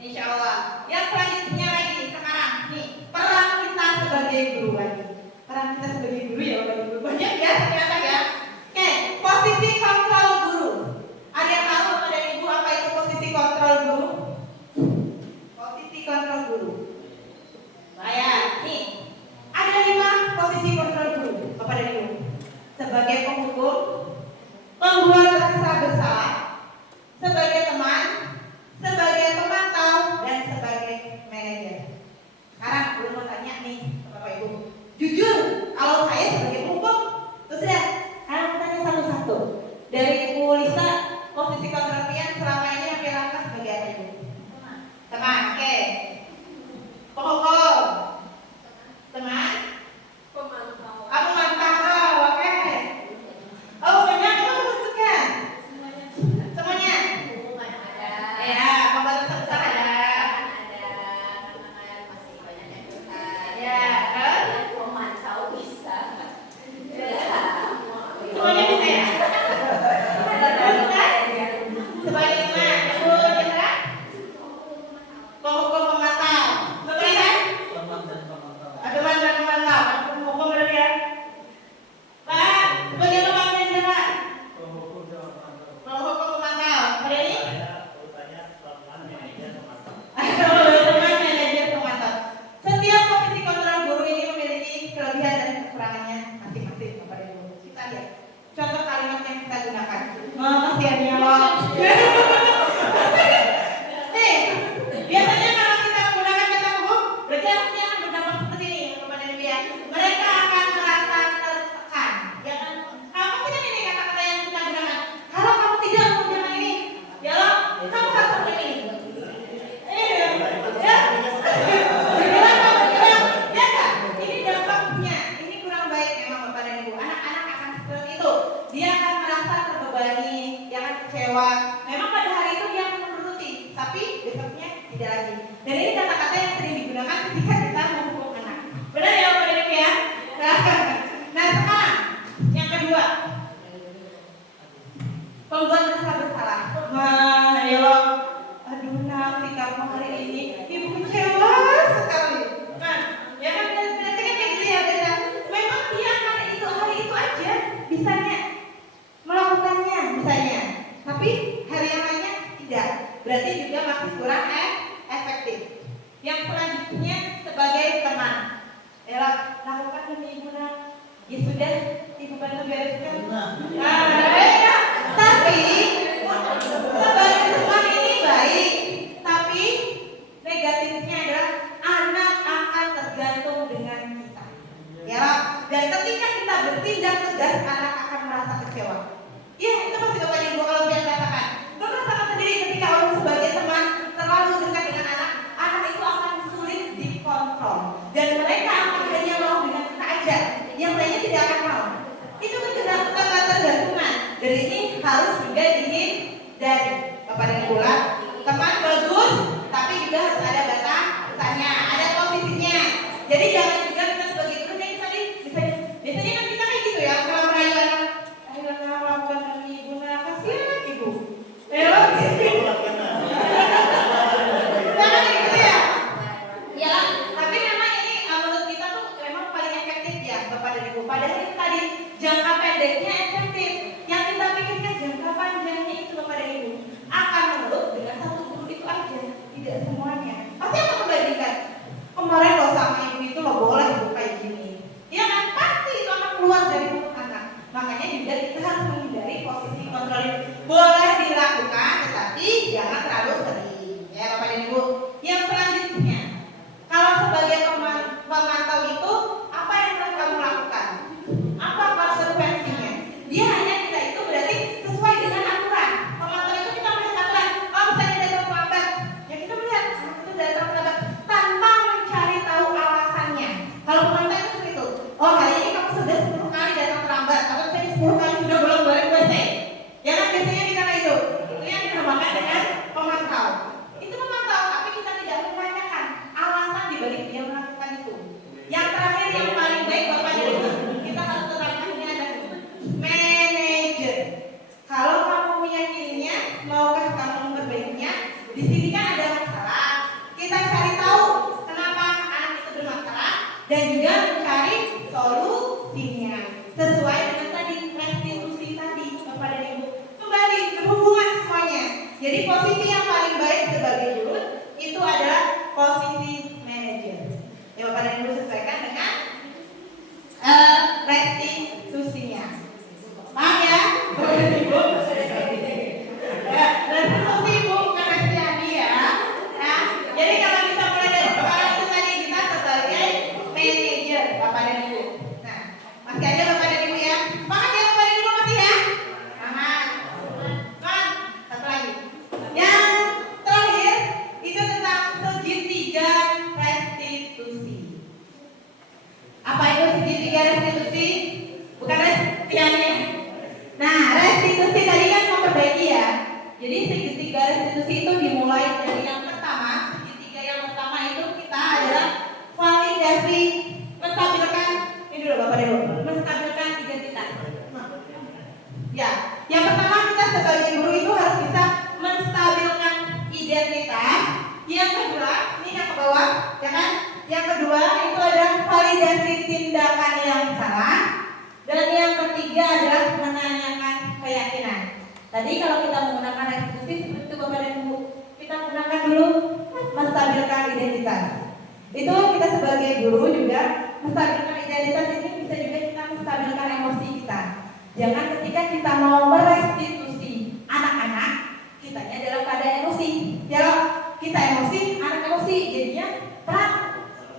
Insya Allah. Yang selanjutnya lagi sekarang nih, peran kita sebagai guru lagi. Peran kita sebagai guru ya bapak ibu, banyak ya ternyata ya. Oke, posisi kontrol guru. Ada yang tahu bapak dan ibu apa itu posisi kontrol guru? Posisi kontrol guru. Saya nih, ada 5 posisi kontrol guru bapak dan ibu. Sebagai penghukum, pembuat rasa bersalah, sebagai teman, sebagai pemantau, dan sebagai manajer. Sekarang gue mau tanya nih bapak ibu, jujur kalau saya sebagai penghukum, terus ya, sekarang kita tanya satu-satu. Dari ibu Lisa, posisi kontrol Pian selama ini yang dilakukan sebagai apa ibu? Teman, oke. Penghukum, teman, kamu mantau, oke. Oh banyak, kamu maksudnya? Semuanya? Ya, pembantu sebesar ada. Ya, semuanya bisa ya? Sebagai teman, ibu bisa? Penghukum pemantau, betul kan? Ada mantan pemantau, penghukum berarti ya? Pak, sebagai teman manajer Pak. Penghukum pemantau, berani? Teman manajer pemantau. Setiap posisi kontrol guru ini memiliki kelebihan dan kekurangannya masing-masing bapak ibu. Kita lihat contoh kalimat yang kita gunakan. Kasihannya loh. Nih, biasanya kalau kita menggunakan kata hukum, berarti artinya akan berdampak seperti ini bapak dan ibu ya. Mereka akan merasa tertekan, ya kan? Kamu tidak ini kata-kata yang kita gunakan. Kalau kamu tidak mengerjakan ini, ya loh, kamu harus seperti ini. Ini dampaknya, ini kurang baik memang bapak dan ibu. Anak-anak akan seperti itu. Dia akan merasa terbebani, dia akan kecewa. Memang pada hari itu dia akan menuruti, tapi besoknya tidak lagi. Dan ini kata-kata yang sering digunakan ketika kita menghukum anak. Benar ya bapak dan ibu ya? Nah sekarang yang kedua, pembuat rasa bersalah. Wah, ya loh. Aduh, nanti kamu hari ini ibu kecewa sekali. Kan, ya kan berarti kan kayak gitu ya beda. Memang dia kan itu hari itu aja bisanya melakukannya misalnya, tapi hari yang lainnya tidak. Berarti juga masih kurang efektif. Yang selanjutnya sebagai teman, ya lakukan demi ibu nak. Ya sudah, ibu bantu bereskan. Ya. Tapi sebagai teman ini baik, tapi negatifnya adalah anak akan tergantung dengan kita. Ya, dan ketika kita bertindak tegas, anak akan merasa kecewa. Ya, itu pasti bapak ibu kalau dia katakan. Bapak merasakan sendiri ketika orang sebagai teman terlalu dekat dengan anak itu akan sulit dikontrol. Dan mereka akan hanya mau dengan kita aja, yang lainnya tidak akan mau. Itu kan ketergantungan. Dari ini harus juga ada masalah, kita cari tahu kenapa anak itu bermasalah dan juga mencari solusinya sesuai dengan tadi restitusi tadi Bapak dan Ibu. Kembali berhubungan semuanya. Jadi posisi yang paling baik sebagai guru itu adalah posisi manajer. Ya Bapak dan Ibu sesuaikan dengan restitusinya. Paham ya? Bapak dan Ibu. Ya, restitusi bukan restitusi ya. Nah, jadi kalau kita mulai dari sekarang itu tadi kita sebagai manajer Bapak dan Ibu. Nah, masih ada Bapak dan Ibu ya? Semangat ya Bapak dan Ibu masih ya? Semangat. Kan? Satu lagi. Yang terakhir itu tentang segitiga restitusi. Apa itu segitiga restitusi? Bukan restitusinya. Nah, restitusi tadi kan memperbaiki ya. Jadi segitiga restitusi itu dimulai dari yang pertama. Segitiga yang pertama itu kita adalah validasi, menstabilkan. Ini dulu Bapak Ibu, menstabilkan identitas. Ya, yang pertama kita sebagai guru itu harus bisa menstabilkan identitas. Yang kedua, ini yang ke bawah, ya kan? Yang kedua itu adalah validasi tindakan yang salah. Dan yang ketiga adalah menanyakan keyakinan. Tadi kalau kita menggunakan restitusi seperti itu Bapak dan Ibu, kita gunakan dulu menstabilkan identitas. Itu kita sebagai guru juga menstabilkan identitas ini bisa juga kita menstabilkan emosi kita. Jangan ketika kita mau merestitusi anak-anak, kitanya dalam keadaan emosi. Kalau kita emosi, anak emosi, jadinya perang.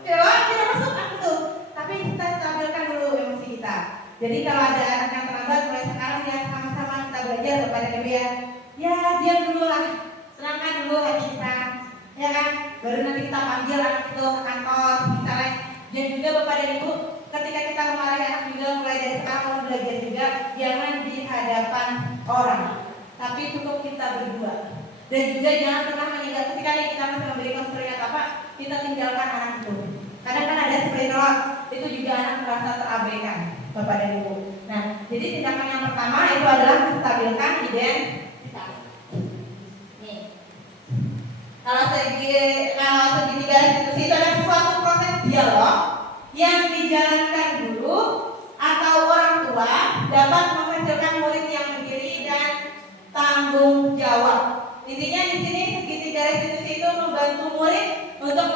Kalau kita masuk itu, tapi kita stabilkan dulu emosi kita. Jadi kalau ada anak yang terlambat, mulai sekarang ya sama-sama kita belajar kepada Ibu ya. Ya diam dulu lah, tenangkan dulu hati kita, ya kan? Baru nanti kita panggil anak itu ke kantor, misalnya. Dan juga Bapak dan Ibu, ketika kita memarahi anak juga mulai dari sekarang mau belajar juga, jangan di hadapan orang, tapi cukup kita berdua. Dan juga jangan pernah meninggal ketika kita masih memberi konseling atau apa, kita tinggalkan anak itu. Kadang kan ada seperti itu, itu juga anak merasa terabaikan Bapak dan Ibu. Nah, jadi tindakan yang pertama itu adalah menstabilkan identitas. Nih, kalau segitiga restitusi itu adalah suatu proses dialog yang dijalankan guru atau orang tua dapat menghasilkan murid yang mandiri dan tanggung jawab. Intinya di sini segitiga restitusi itu membantu murid untuk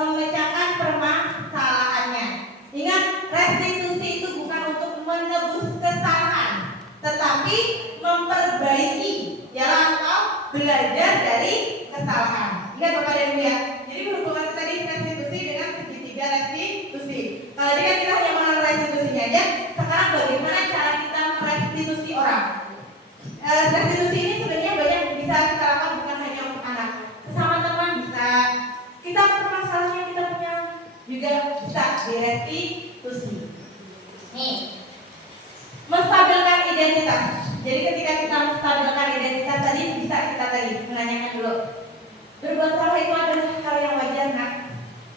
memecahkan permasalahannya. Ingat, restitusi itu bukan untuk menebus kesalahan, tetapi memperbaiki, ya atau belajar dari kesalahan. Ingat Bapak dan Ibu ya. Jadi berhubungan tadi restitusi dengan segitiga restitusi. Kalau tadi kan kita hanya mengenal restitusinya aja, sekarang bagaimana cara kita merestitusi orang? Restitusi ini sebenarnya banyak bisa kita lakukan, bukan hanya untuk anak, sesama teman bisa. Kita permasalahannya kita punya juga bisa direstitusi. Nih, menstabilkan identitas. Jadi ketika kita menstabilkan identitas tadi bisa kita tadi menanyakan dulu. Berbuat salah itu adalah hal yang wajar nak,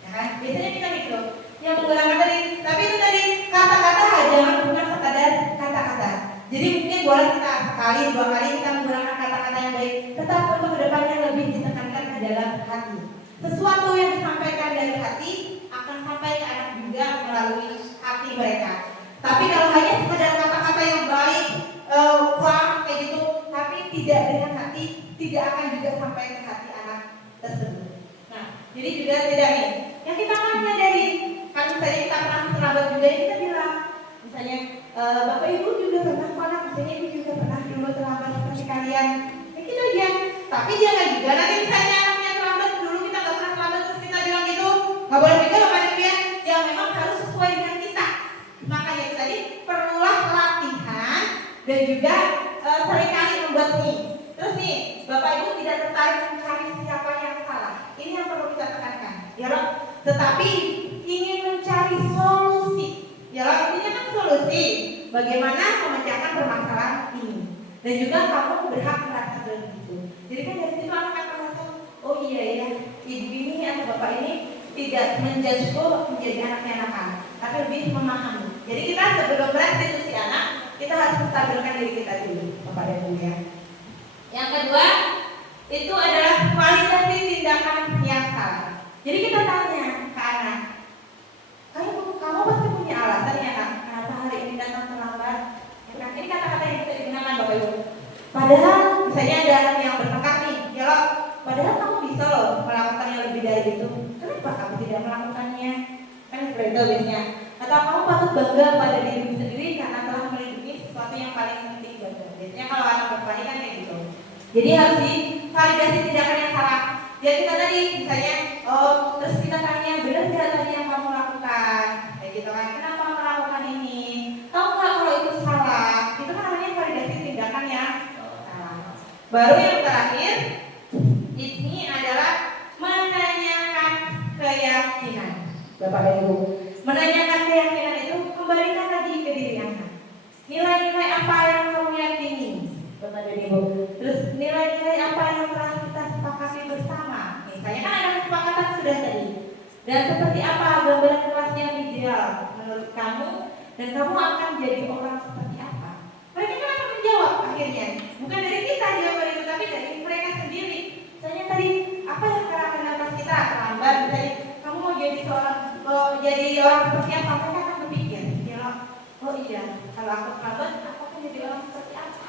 ya kan? Biasanya kita gitu, yang menggunakan tadi. Tapi itu tadi kata-kata jangan bukan sekadar kata-kata. Jadi mungkin boleh kita sekali dua kali kita menggunakan kata-kata yang baik, tetapi untuk kedepannya lebih ditekankan ke dalam hati. Sesuatu yang disampaikan dari hati akan sampai ke anak juga melalui hati mereka. Tapi kalau hanya sekedar kata-kata yang baik, wah kayak gitu, tapi tidak dengan hati, tidak akan juga sampai ke hati anak tersebut. Nah, jadi juga tidak nih. Yang kita mau menyadari, kan misalnya kita pernah terlambat juga, kita bilang, misalnya Bapak Ibu juga pernah konak, misalnya Ibu juga pernah dulu terlambat seperti kalian. Ya gitu aja. Tapi jangan juga nanti misalnya anaknya terlambat dulu kita nggak pernah terlambat terus kita bilang gitu, nggak boleh juga Bapak Ibu ya. Yang memang harus sesuai dengan kita. Makanya tadi perlulah latihan dan juga seringkali membuat nih. Terus nih, Bapak Ibu tidak tertarik mencari siapa yang salah. Ini yang perlu kita tekankan, ya loh. Tetapi ingin mencari solusi, ya loh. Intinya kan solusi. Bagaimana memecahkan permasalahan ini. Dan juga kamu berhak merasa begitu. Jadi kan dari situ anak akan merasa, oh iya ya, ibu ini atau bapak ini tidak menjudgeku menjadi anaknya nakal, tapi lebih memahami. Jadi kita sebelum restitusi anak, kita harus menstabilkan diri kita dulu, Bapak dan Ibu ya. Yang kedua, itu adalah bisa loh melakukan yang lebih dari itu. Kenapa kamu tidak melakukannya? Kan seperti itu biasanya. Atau kamu patut bangga pada dirimu sendiri karena telah melindungi sesuatu yang paling penting buat kamu. Biasanya kalau anak bertanya kan kayak gitu. Jadi harus divalidasi tindakan yang salah. Jadi kita tadi misalnya, terus kita tanya, benar tidak tadi yang kamu lakukan? Kayak gitu kan, kenapa melakukan ini? Tahu nggak kalau itu salah? Itu kan namanya validasi tindakan yang salah. Baru yang terakhir, ini adalah menanyakan keyakinan. Bapak dan Ibu, menanyakan keyakinan itu kembalikan lagi ke diri anak. Nilai-nilai apa yang kamu yakini, Bapak dan Ibu? Terus nilai-nilai apa yang telah kita sepakati bersama? Misalnya kan ada kesepakatan sudah tadi. Dan seperti apa gambaran kelas yang ideal menurut kamu? Dan kamu akan jadi orang seperti apa? Mereka kan akan menjawab akhirnya. Bukan dari kita jawaban itu, tapi dari mereka sendiri. Misalnya tadi, apa yang karakter kita terlambat? Misalnya, kamu mau jadi orang seperti apa? Mereka akan berpikir, oh iya, kalau aku terlambat, aku akan jadi orang seperti apa?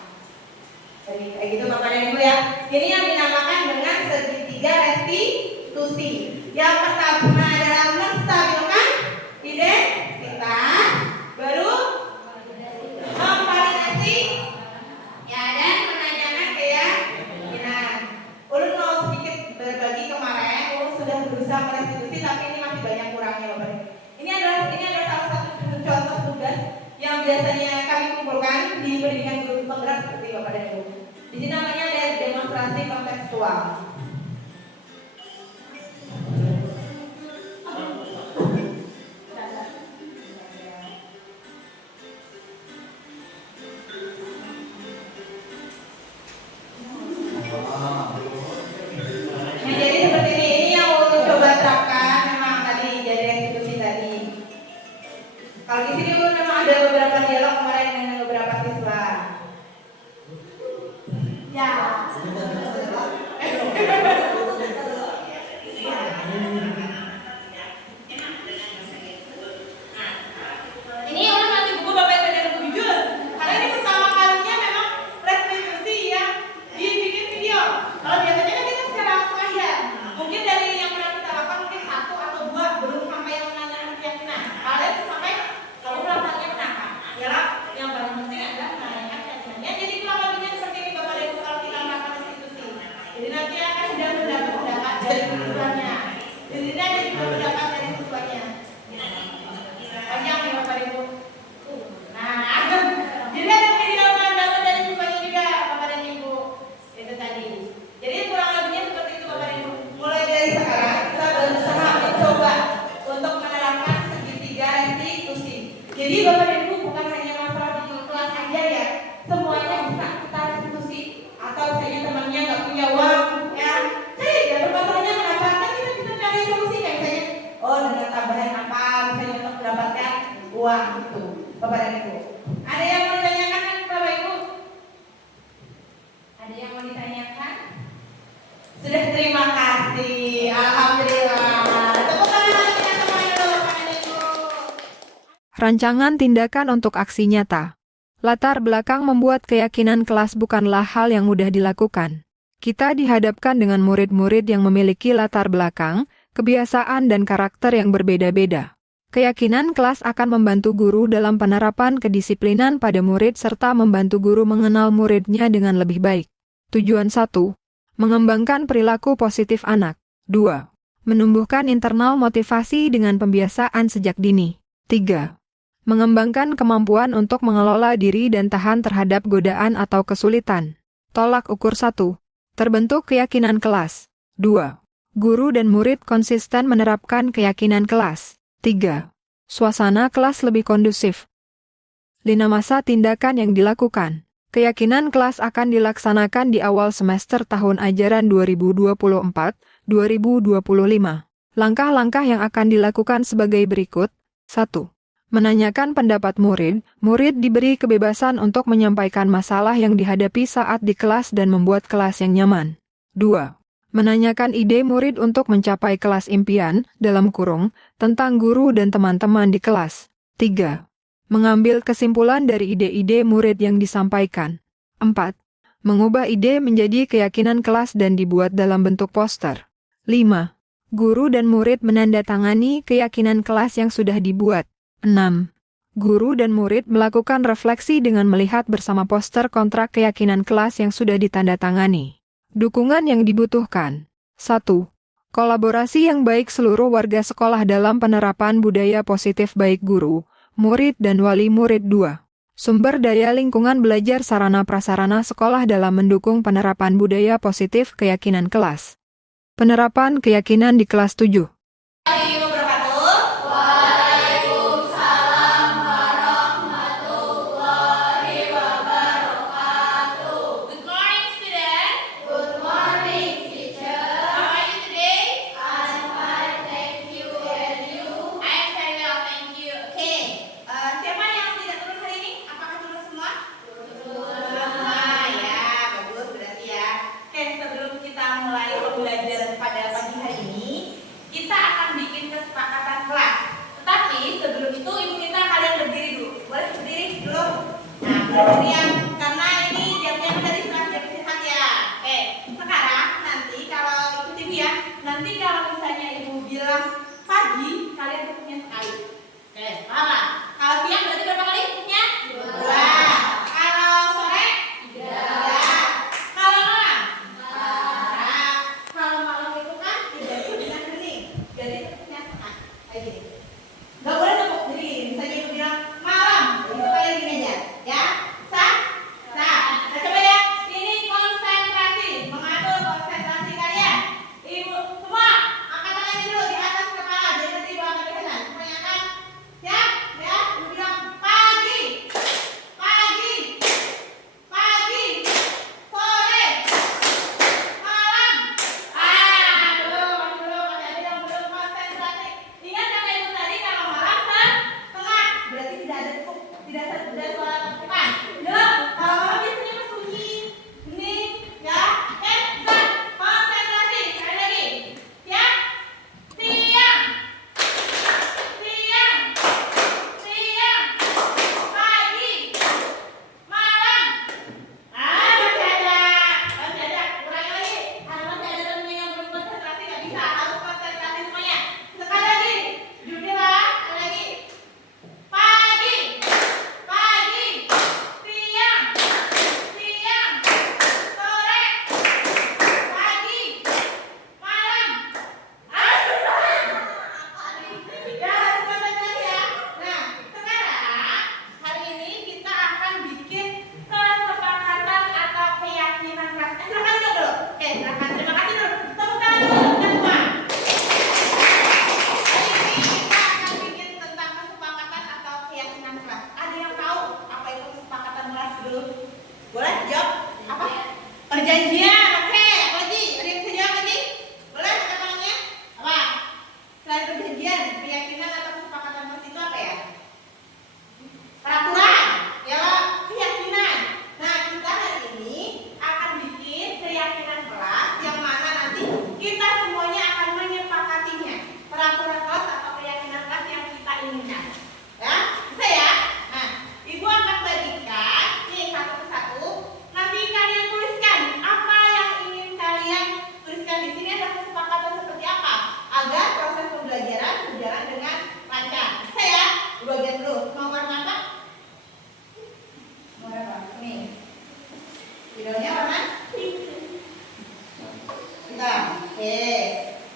Jadi kayak gitu Bapak dan Ibu ya. Ini yang dinamakan dengan segitiga restitusi. Yang pertama adalah menstabilkan identitas, baru memvalidasi, ya, dan menanyakan keyakinan. Ulun mau sedikit berbagi kemarin, Ulun sudah berusaha merestitusi, tapi ini masih banyak kurangnya Bapak. Ini adalah salah satu contoh tugas yang biasanya kami kumpulkan di pendidikan guru penggerak seperti Bapak dan Ibu. Di sini namanya ada demonstrasi kontekstual. Nah, jadi seperti ini yang ulun coba terapkan memang tadi jadi restitusi tadi. Kalau di sini ulun memang ada beberapa dialog kemarin dengan beberapa siswa. Ya. Ini orang masih buku Bapak Ibu dan Ibu jujur. Karena ini pertama kalinya memang restitusi yang dibikin video. Kalau biasanya kan kita secara langsung aja. Mungkin dari yang pernah kita lakukan mungkin 1 atau 2 belum sampai yang menanyakan keyakinan. Kalian sampai kamu melakukannya kenapa? Yalah, yang paling penting adalah menanyakan keyakinannya. Jadi kurang lebihnya seperti ini Bapak dan Ibu kalau kita melakukan restitusi. Jadi nanti akan sudah mendapat pendapat dari siswanya. Jadi ada juga pendapat dari siswanya. Panjang nih Bapak Ibu. Nah, jadi ada video pendapat dari siswanya juga Bapak dan Ibu. Itu tadi. Jadi kurang lebihnya seperti itu Bapak dan Ibu. Mulai dari sekarang kita berusaha mencoba untuk menerapkan segitiga restitusi. Jadi Bapak dan Ibu bukan hanya masalah di kelas aja ya. Semuanya bisa kita restitusi. Atau misalnya temannya nggak punya uang, ya. Ya permasalahannya kenapa? Kan kita bisa cari solusi kayak misalnya, dengan tambahan apa misalnya untuk mendapatkan uang itu, Bapak dan Ibu. Ada yang mau ditanyakan kan Bapak Ibu? Ada yang mau ditanyakan? Sudah, terima kasih. Alhamdulillah. Tepuk tangan lagi ya semuanya dulu Bapak dan Ibu. Rancangan tindakan untuk aksi nyata. Latar belakang membuat keyakinan kelas bukanlah hal yang mudah dilakukan. Kita dihadapkan dengan murid-murid yang memiliki latar belakang, kebiasaan dan karakter yang berbeda-beda. Keyakinan kelas akan membantu guru dalam penerapan kedisiplinan pada murid serta membantu guru mengenal muridnya dengan lebih baik. Tujuan 1. Mengembangkan perilaku positif anak. 2. Menumbuhkan internal motivasi dengan pembiasaan sejak dini. 3. Mengembangkan kemampuan untuk mengelola diri dan tahan terhadap godaan atau kesulitan. Tolak ukur 1. Terbentuk keyakinan kelas. 2. Guru dan murid konsisten menerapkan keyakinan kelas. 3. Suasana kelas lebih kondusif. 5 masa tindakan yang dilakukan. Keyakinan kelas akan dilaksanakan di awal semester tahun ajaran 2024-2025. Langkah-langkah yang akan dilakukan sebagai berikut. 1. Menanyakan pendapat murid. Murid diberi kebebasan untuk menyampaikan masalah yang dihadapi saat di kelas dan membuat kelas yang nyaman. 2. Menanyakan ide murid untuk mencapai kelas impian, dalam kurung, tentang guru dan teman-teman di kelas. 3. Mengambil kesimpulan dari ide-ide murid yang disampaikan. 4. Mengubah ide menjadi keyakinan kelas dan dibuat dalam bentuk poster. 5. Guru dan murid menandatangani keyakinan kelas yang sudah dibuat. 6. Guru dan murid melakukan refleksi dengan melihat bersama poster kontrak keyakinan kelas yang sudah ditandatangani. Dukungan yang dibutuhkan. 1. Kolaborasi yang baik seluruh warga sekolah dalam penerapan budaya positif baik guru, murid dan wali murid. 2. Sumber daya lingkungan belajar sarana prasarana sekolah dalam mendukung penerapan budaya positif keyakinan kelas. Penerapan keyakinan di kelas 7. Good morning, student. Good morning, teacher. How are you today? I'm fine, thank you. And you? I'm very well, thank you. Okay. Siapa yang tidak turun hari ini? Apakah turun semua? Turun semua. Ya, bagus berarti ya. Oke, sebelum kita mulai pembelajaran pada pagi hari ini, kita akan bikin kesepakatan kelas. Tetapi sebelum itu ibu minta kalian berdiri dulu. Boleh berdiri dulu? Nah, berdiri ya. Karena ini jamnya tadi sudah jam istirahat ya. Oke, sekarang nanti kalau ikut ibu ya, nanti kalau misalnya ibu bilang pagi, kalian hukumnya sekali. Oke, paham? Kalau siang berarti berapa kali hukumnya? 2. Kalau sore? 3. Kalau malam? 4. Kalau malam itu kan tidak bisa hening, jadi hukumnya sekali. Kayak gini. Gak boleh tepuk diri, misalnya ibu bilang malam, itu kalian gini aja, ya. Sah? Sah. Nah, coba ya, ini konsentrasi, mengatur konsentrasi kalian. Ibu, semua angkat tangannya dulu di atas kepala, jadi nanti bawa ke kelihatan. Semuanya angkat. Siap? Ya, ibu bilang pagi, pagi, pagi, sore, malam. Belum, belum konsentrasi. Ingat kata ibu tadi kalau malam setengah, berarti tidak ada tepuk, tidak ada suara tepukan. Belum, kalau malam biasanya kan sunyi, hening, ya. Oke, start. Konsentrasi. Sekali lagi. Siap? Siang, siang, siang, pagi, malam. Masih ada. Ulangi lagi. Masih ada temennya yang belum konsentrasi, nggak bisa. Harus konsentrasi semuanya. Sekali lagi. Jumilah. Sekali lagi. Pagi, pagi, siang, siang, sore, pagi, malam. Ya, harus konsentrasi ya. Nah, sekarang hari ini kita akan bikin kesepakatan atau keyakinan kelas. Silakan dulu. Oke, silakan. Terima kasih dulu. Tepuk tangan dulu untuk semua. Hari ini kita akan bikin tentang kesepakatan atau keyakinan kelas. Ada yang tahu apa itu kesepakatan kelas dulu? Boleh jawab? Apa? Perjanjian. Oke, apa lagi? Ada yang bisa jawab lagi? Boleh angkat tangannya? Apa? Selain perjanjian, keyakinan atau kesepakatan kelas itu apa ya? Peraturan, ya keyakinan. Nah, kita hari ini akan bikin keyakinan kelas yang mana nanti kita semuanya akan menyepakatinya. Peraturan kelas atau keyakinan kelas yang kita inginkan. Ya, bisa ya? Nah, ibu akan bagikan nih satu persatu. Nanti kalian tuliskan apa yang ingin kalian tuliskan di sini adalah kesepakatan seperti apa agar proses pembelajaran berjalan dengan lancar. Bisa ya? Bagian dulu. Mau warna apa? Warna apa? Nih. Videonya warna? Hitam. Oke.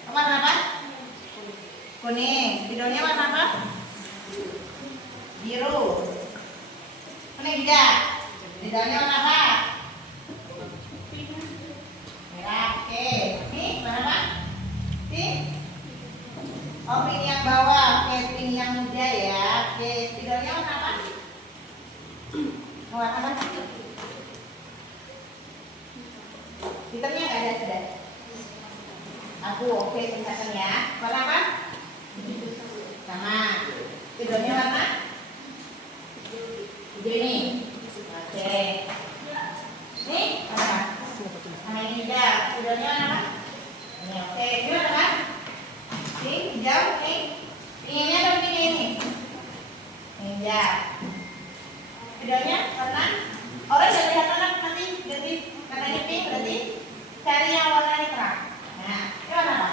Warna apa? Kuning. Videonya warna apa? Biru. Kuning tidak. Videonya warna apa? Merah. Oke. Nih warna apa? Pink. Oh, pink yang bawah. Oke, pink yang muda ya. Oke, videonya warna apa? Warna apa? Hitamnya nggak ada sudah. Aku oke tingkatan ya. Warna apa? Sama. Videonya warna? Hijau ini. Oke. Nih warna apa? Sama ini juga. Videonya warna apa? Ini oke. Gimana kan? Pink, hijau, pink. Pinginnya atau pink ini? Hijau. Videonya warna orange dan kelihatan nanti jadi warnanya pink berarti cari yang warnanya terang. Nah, ini warna apa?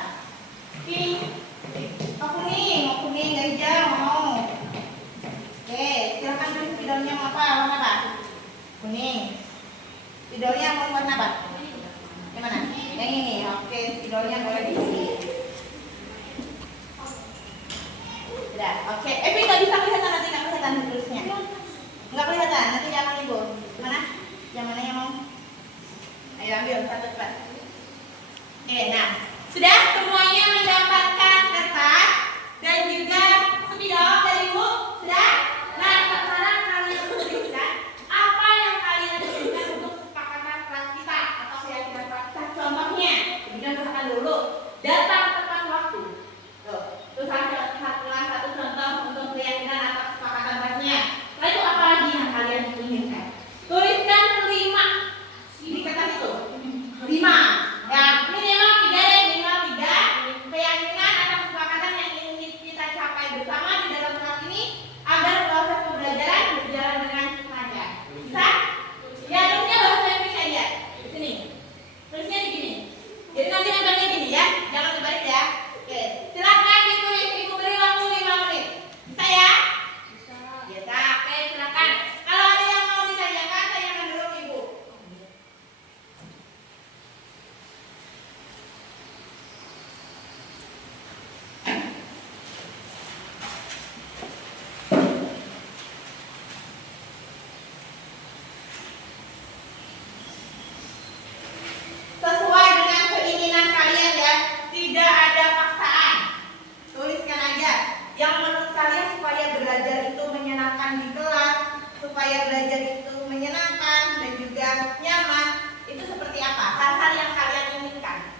supaya belajar itu menyenangkan dan juga nyaman, itu seperti apa? Hal-hal yang kalian inginkan.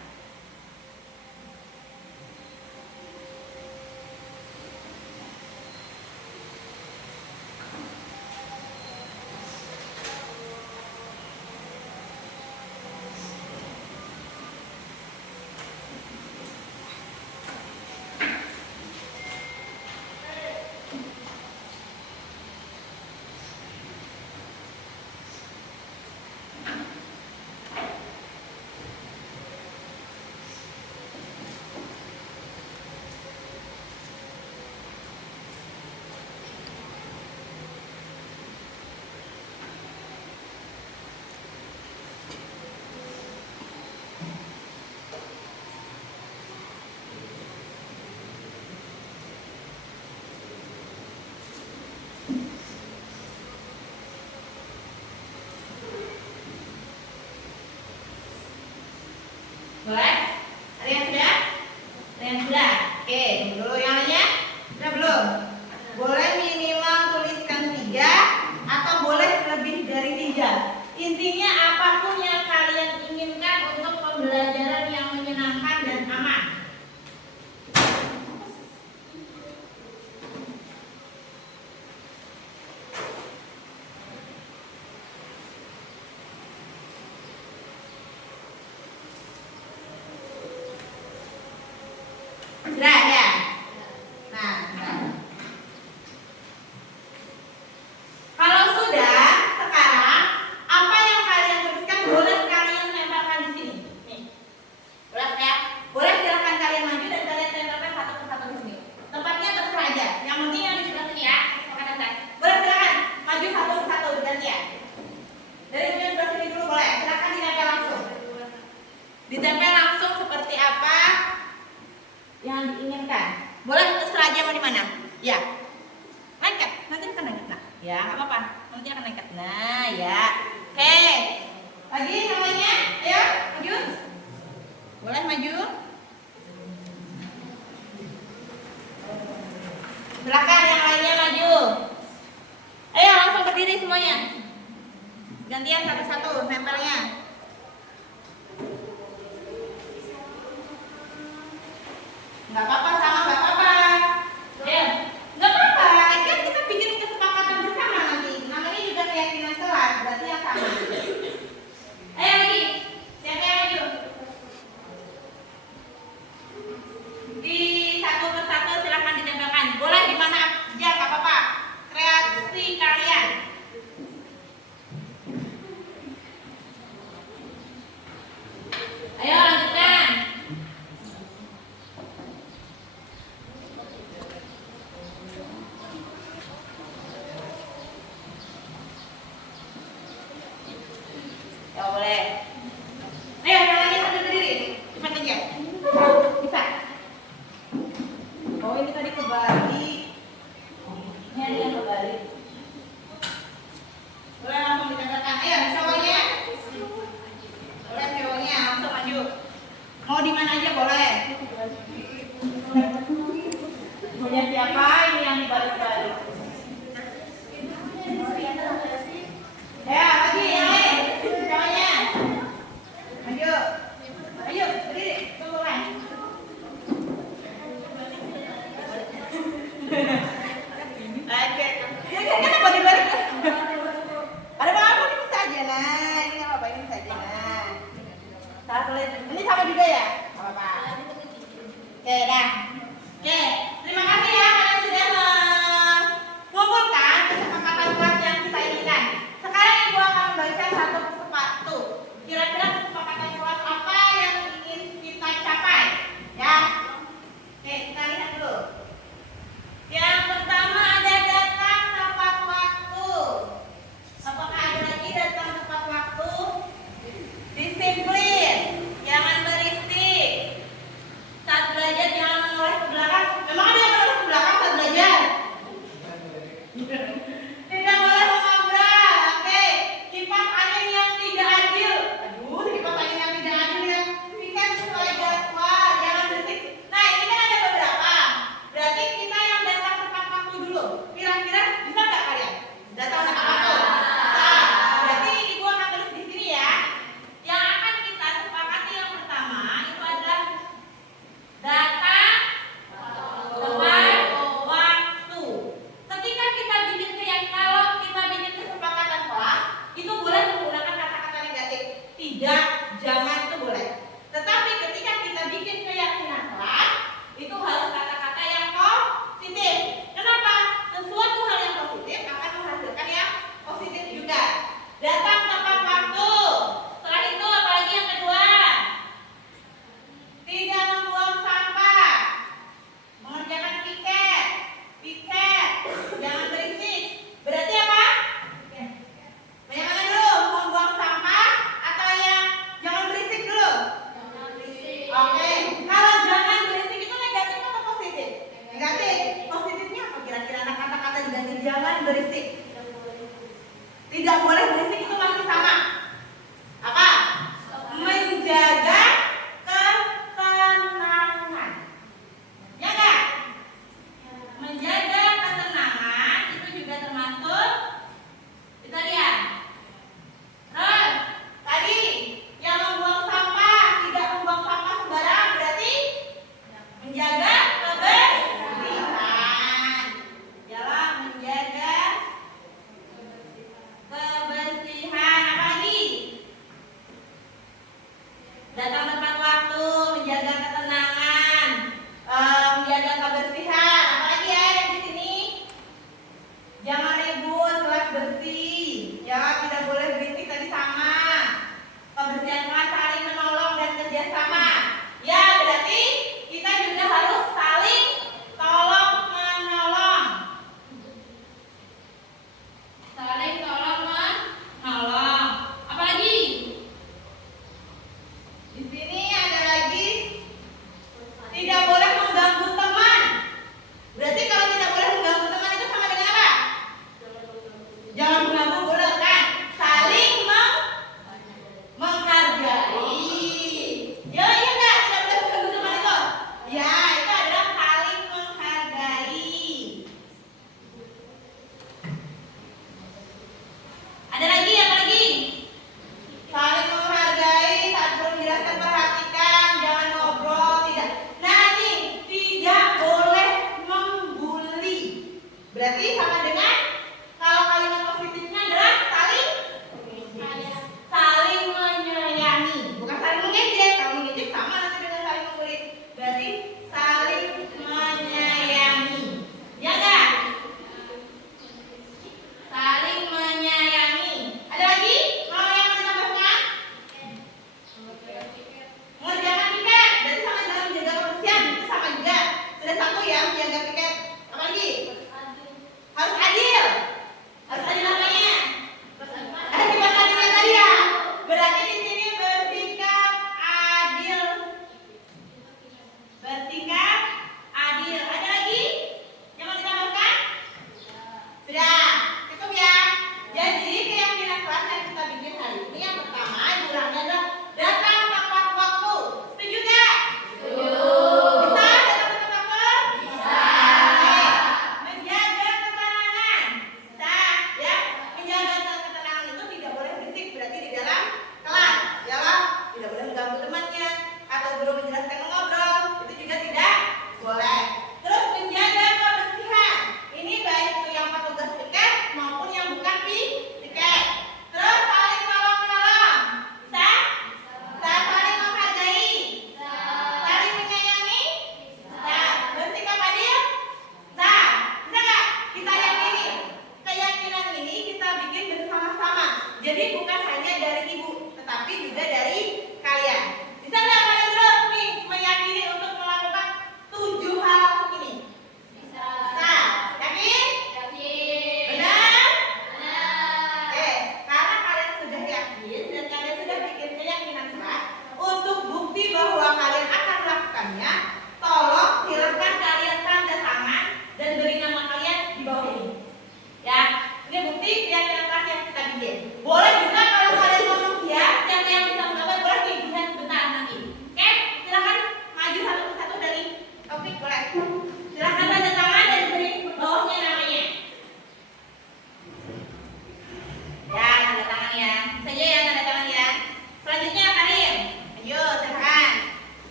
Boleh? Ada yang sudah? Ada yang sudah? Oke, tunggu dulu yang lainnya. Sudah belum? Boleh minimal tuliskan 3 atau boleh lebih dari 3. Intinya apapun yang kalian inginkan untuk pembelajaran yang menyenangkan dan aman. Sudah ya? Nah, sudah. Kalau sudah, sekarang apa yang kalian tuliskan boleh kalian tempelkan di sini. Nih, boleh ya? Boleh silakan kalian maju dan kalian tempelkan satu persatu di sini. Tempatnya terserah aja. Yang penting yang di sebelah sini ya. Boleh silakan maju satu persatu gantian. Dari yang sebelah sini dulu boleh. Silakan ditempel langsung. Ditempel langsung seperti apa yang diinginkan. Boleh terserah aja mau di mana. Ya. Lengket. Nanti akan lengket. Nah, ya nggak apa-apa. Nanti akan lengket. Nah, ya. Oke. Lagi yang lainnya. Ayo, maju. Boleh maju. Silakan yang lainnya maju. Ayo langsung berdiri semuanya. Gantian satu-satu nempelnya. Nggak apa-apa sama, nggak apa-apa. Ya, nggak apa-apa. Kan kita bikin kesepakatan bersama nanti. Namanya juga keyakinan kelas, berarti yang sama. Ayo lagi, siapa yang maju? Di satu persatu silahkan ditempelkan. Boleh di mana aja, nggak apa-apa. Kreasi kalian. Ayo lanjutkan. Ya boleh. Ayo yang lainnya sambil berdiri. Cepat aja. Bisa. Oh ini tadi kebalik. Ini ada yang kebalik. Boleh langsung ditempelkan. Ayo sawahnya. Boleh sawahnya langsung maju. Mau di mana aja boleh. Punya siapa ini yang dibalik-balik? Ya lagi yang lain. Sawahnya. Maju. Ayo berdiri. Tunggu kan. Oke. Ya kenapa dibalik? Ada apa-apa ini bisa aja nah. Ini nggak apa-apa ini bisa aja nah. Satu lagi. Ini sama juga ya? Nggak apa-apa. Oke dah. Oke. Terima kasih ya kalian sudah mengumpulkan kesepakatan kelas yang kita inginkan. Sekarang Ibu akan membaca satu persatu. Kira-kira kesepakatan kelas apa yang ingin kita capai? Ya. Oke, kita lihat dulu. Yang pertama ada datang tepat waktu. Apakah ada lagi datang tepat waktu? Disiplin, jangan berisik. Saat belajar jangan menoleh ke belakang. Memang ada yang menoleh ke belakang saat belajar? Tidak boleh mengobrol. Oke, kipas angin yang tidak adil. Aduh, kipas angin yang tidak adil ya. Piket sesuai jadwal, jangan berisik. Nah, ini kan ada beberapa. Berarti kita yang datang tepat waktu dulu. Kira-kira bisa nggak kalian? Datang tepat waktu.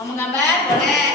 Mau menggambar? Boleh.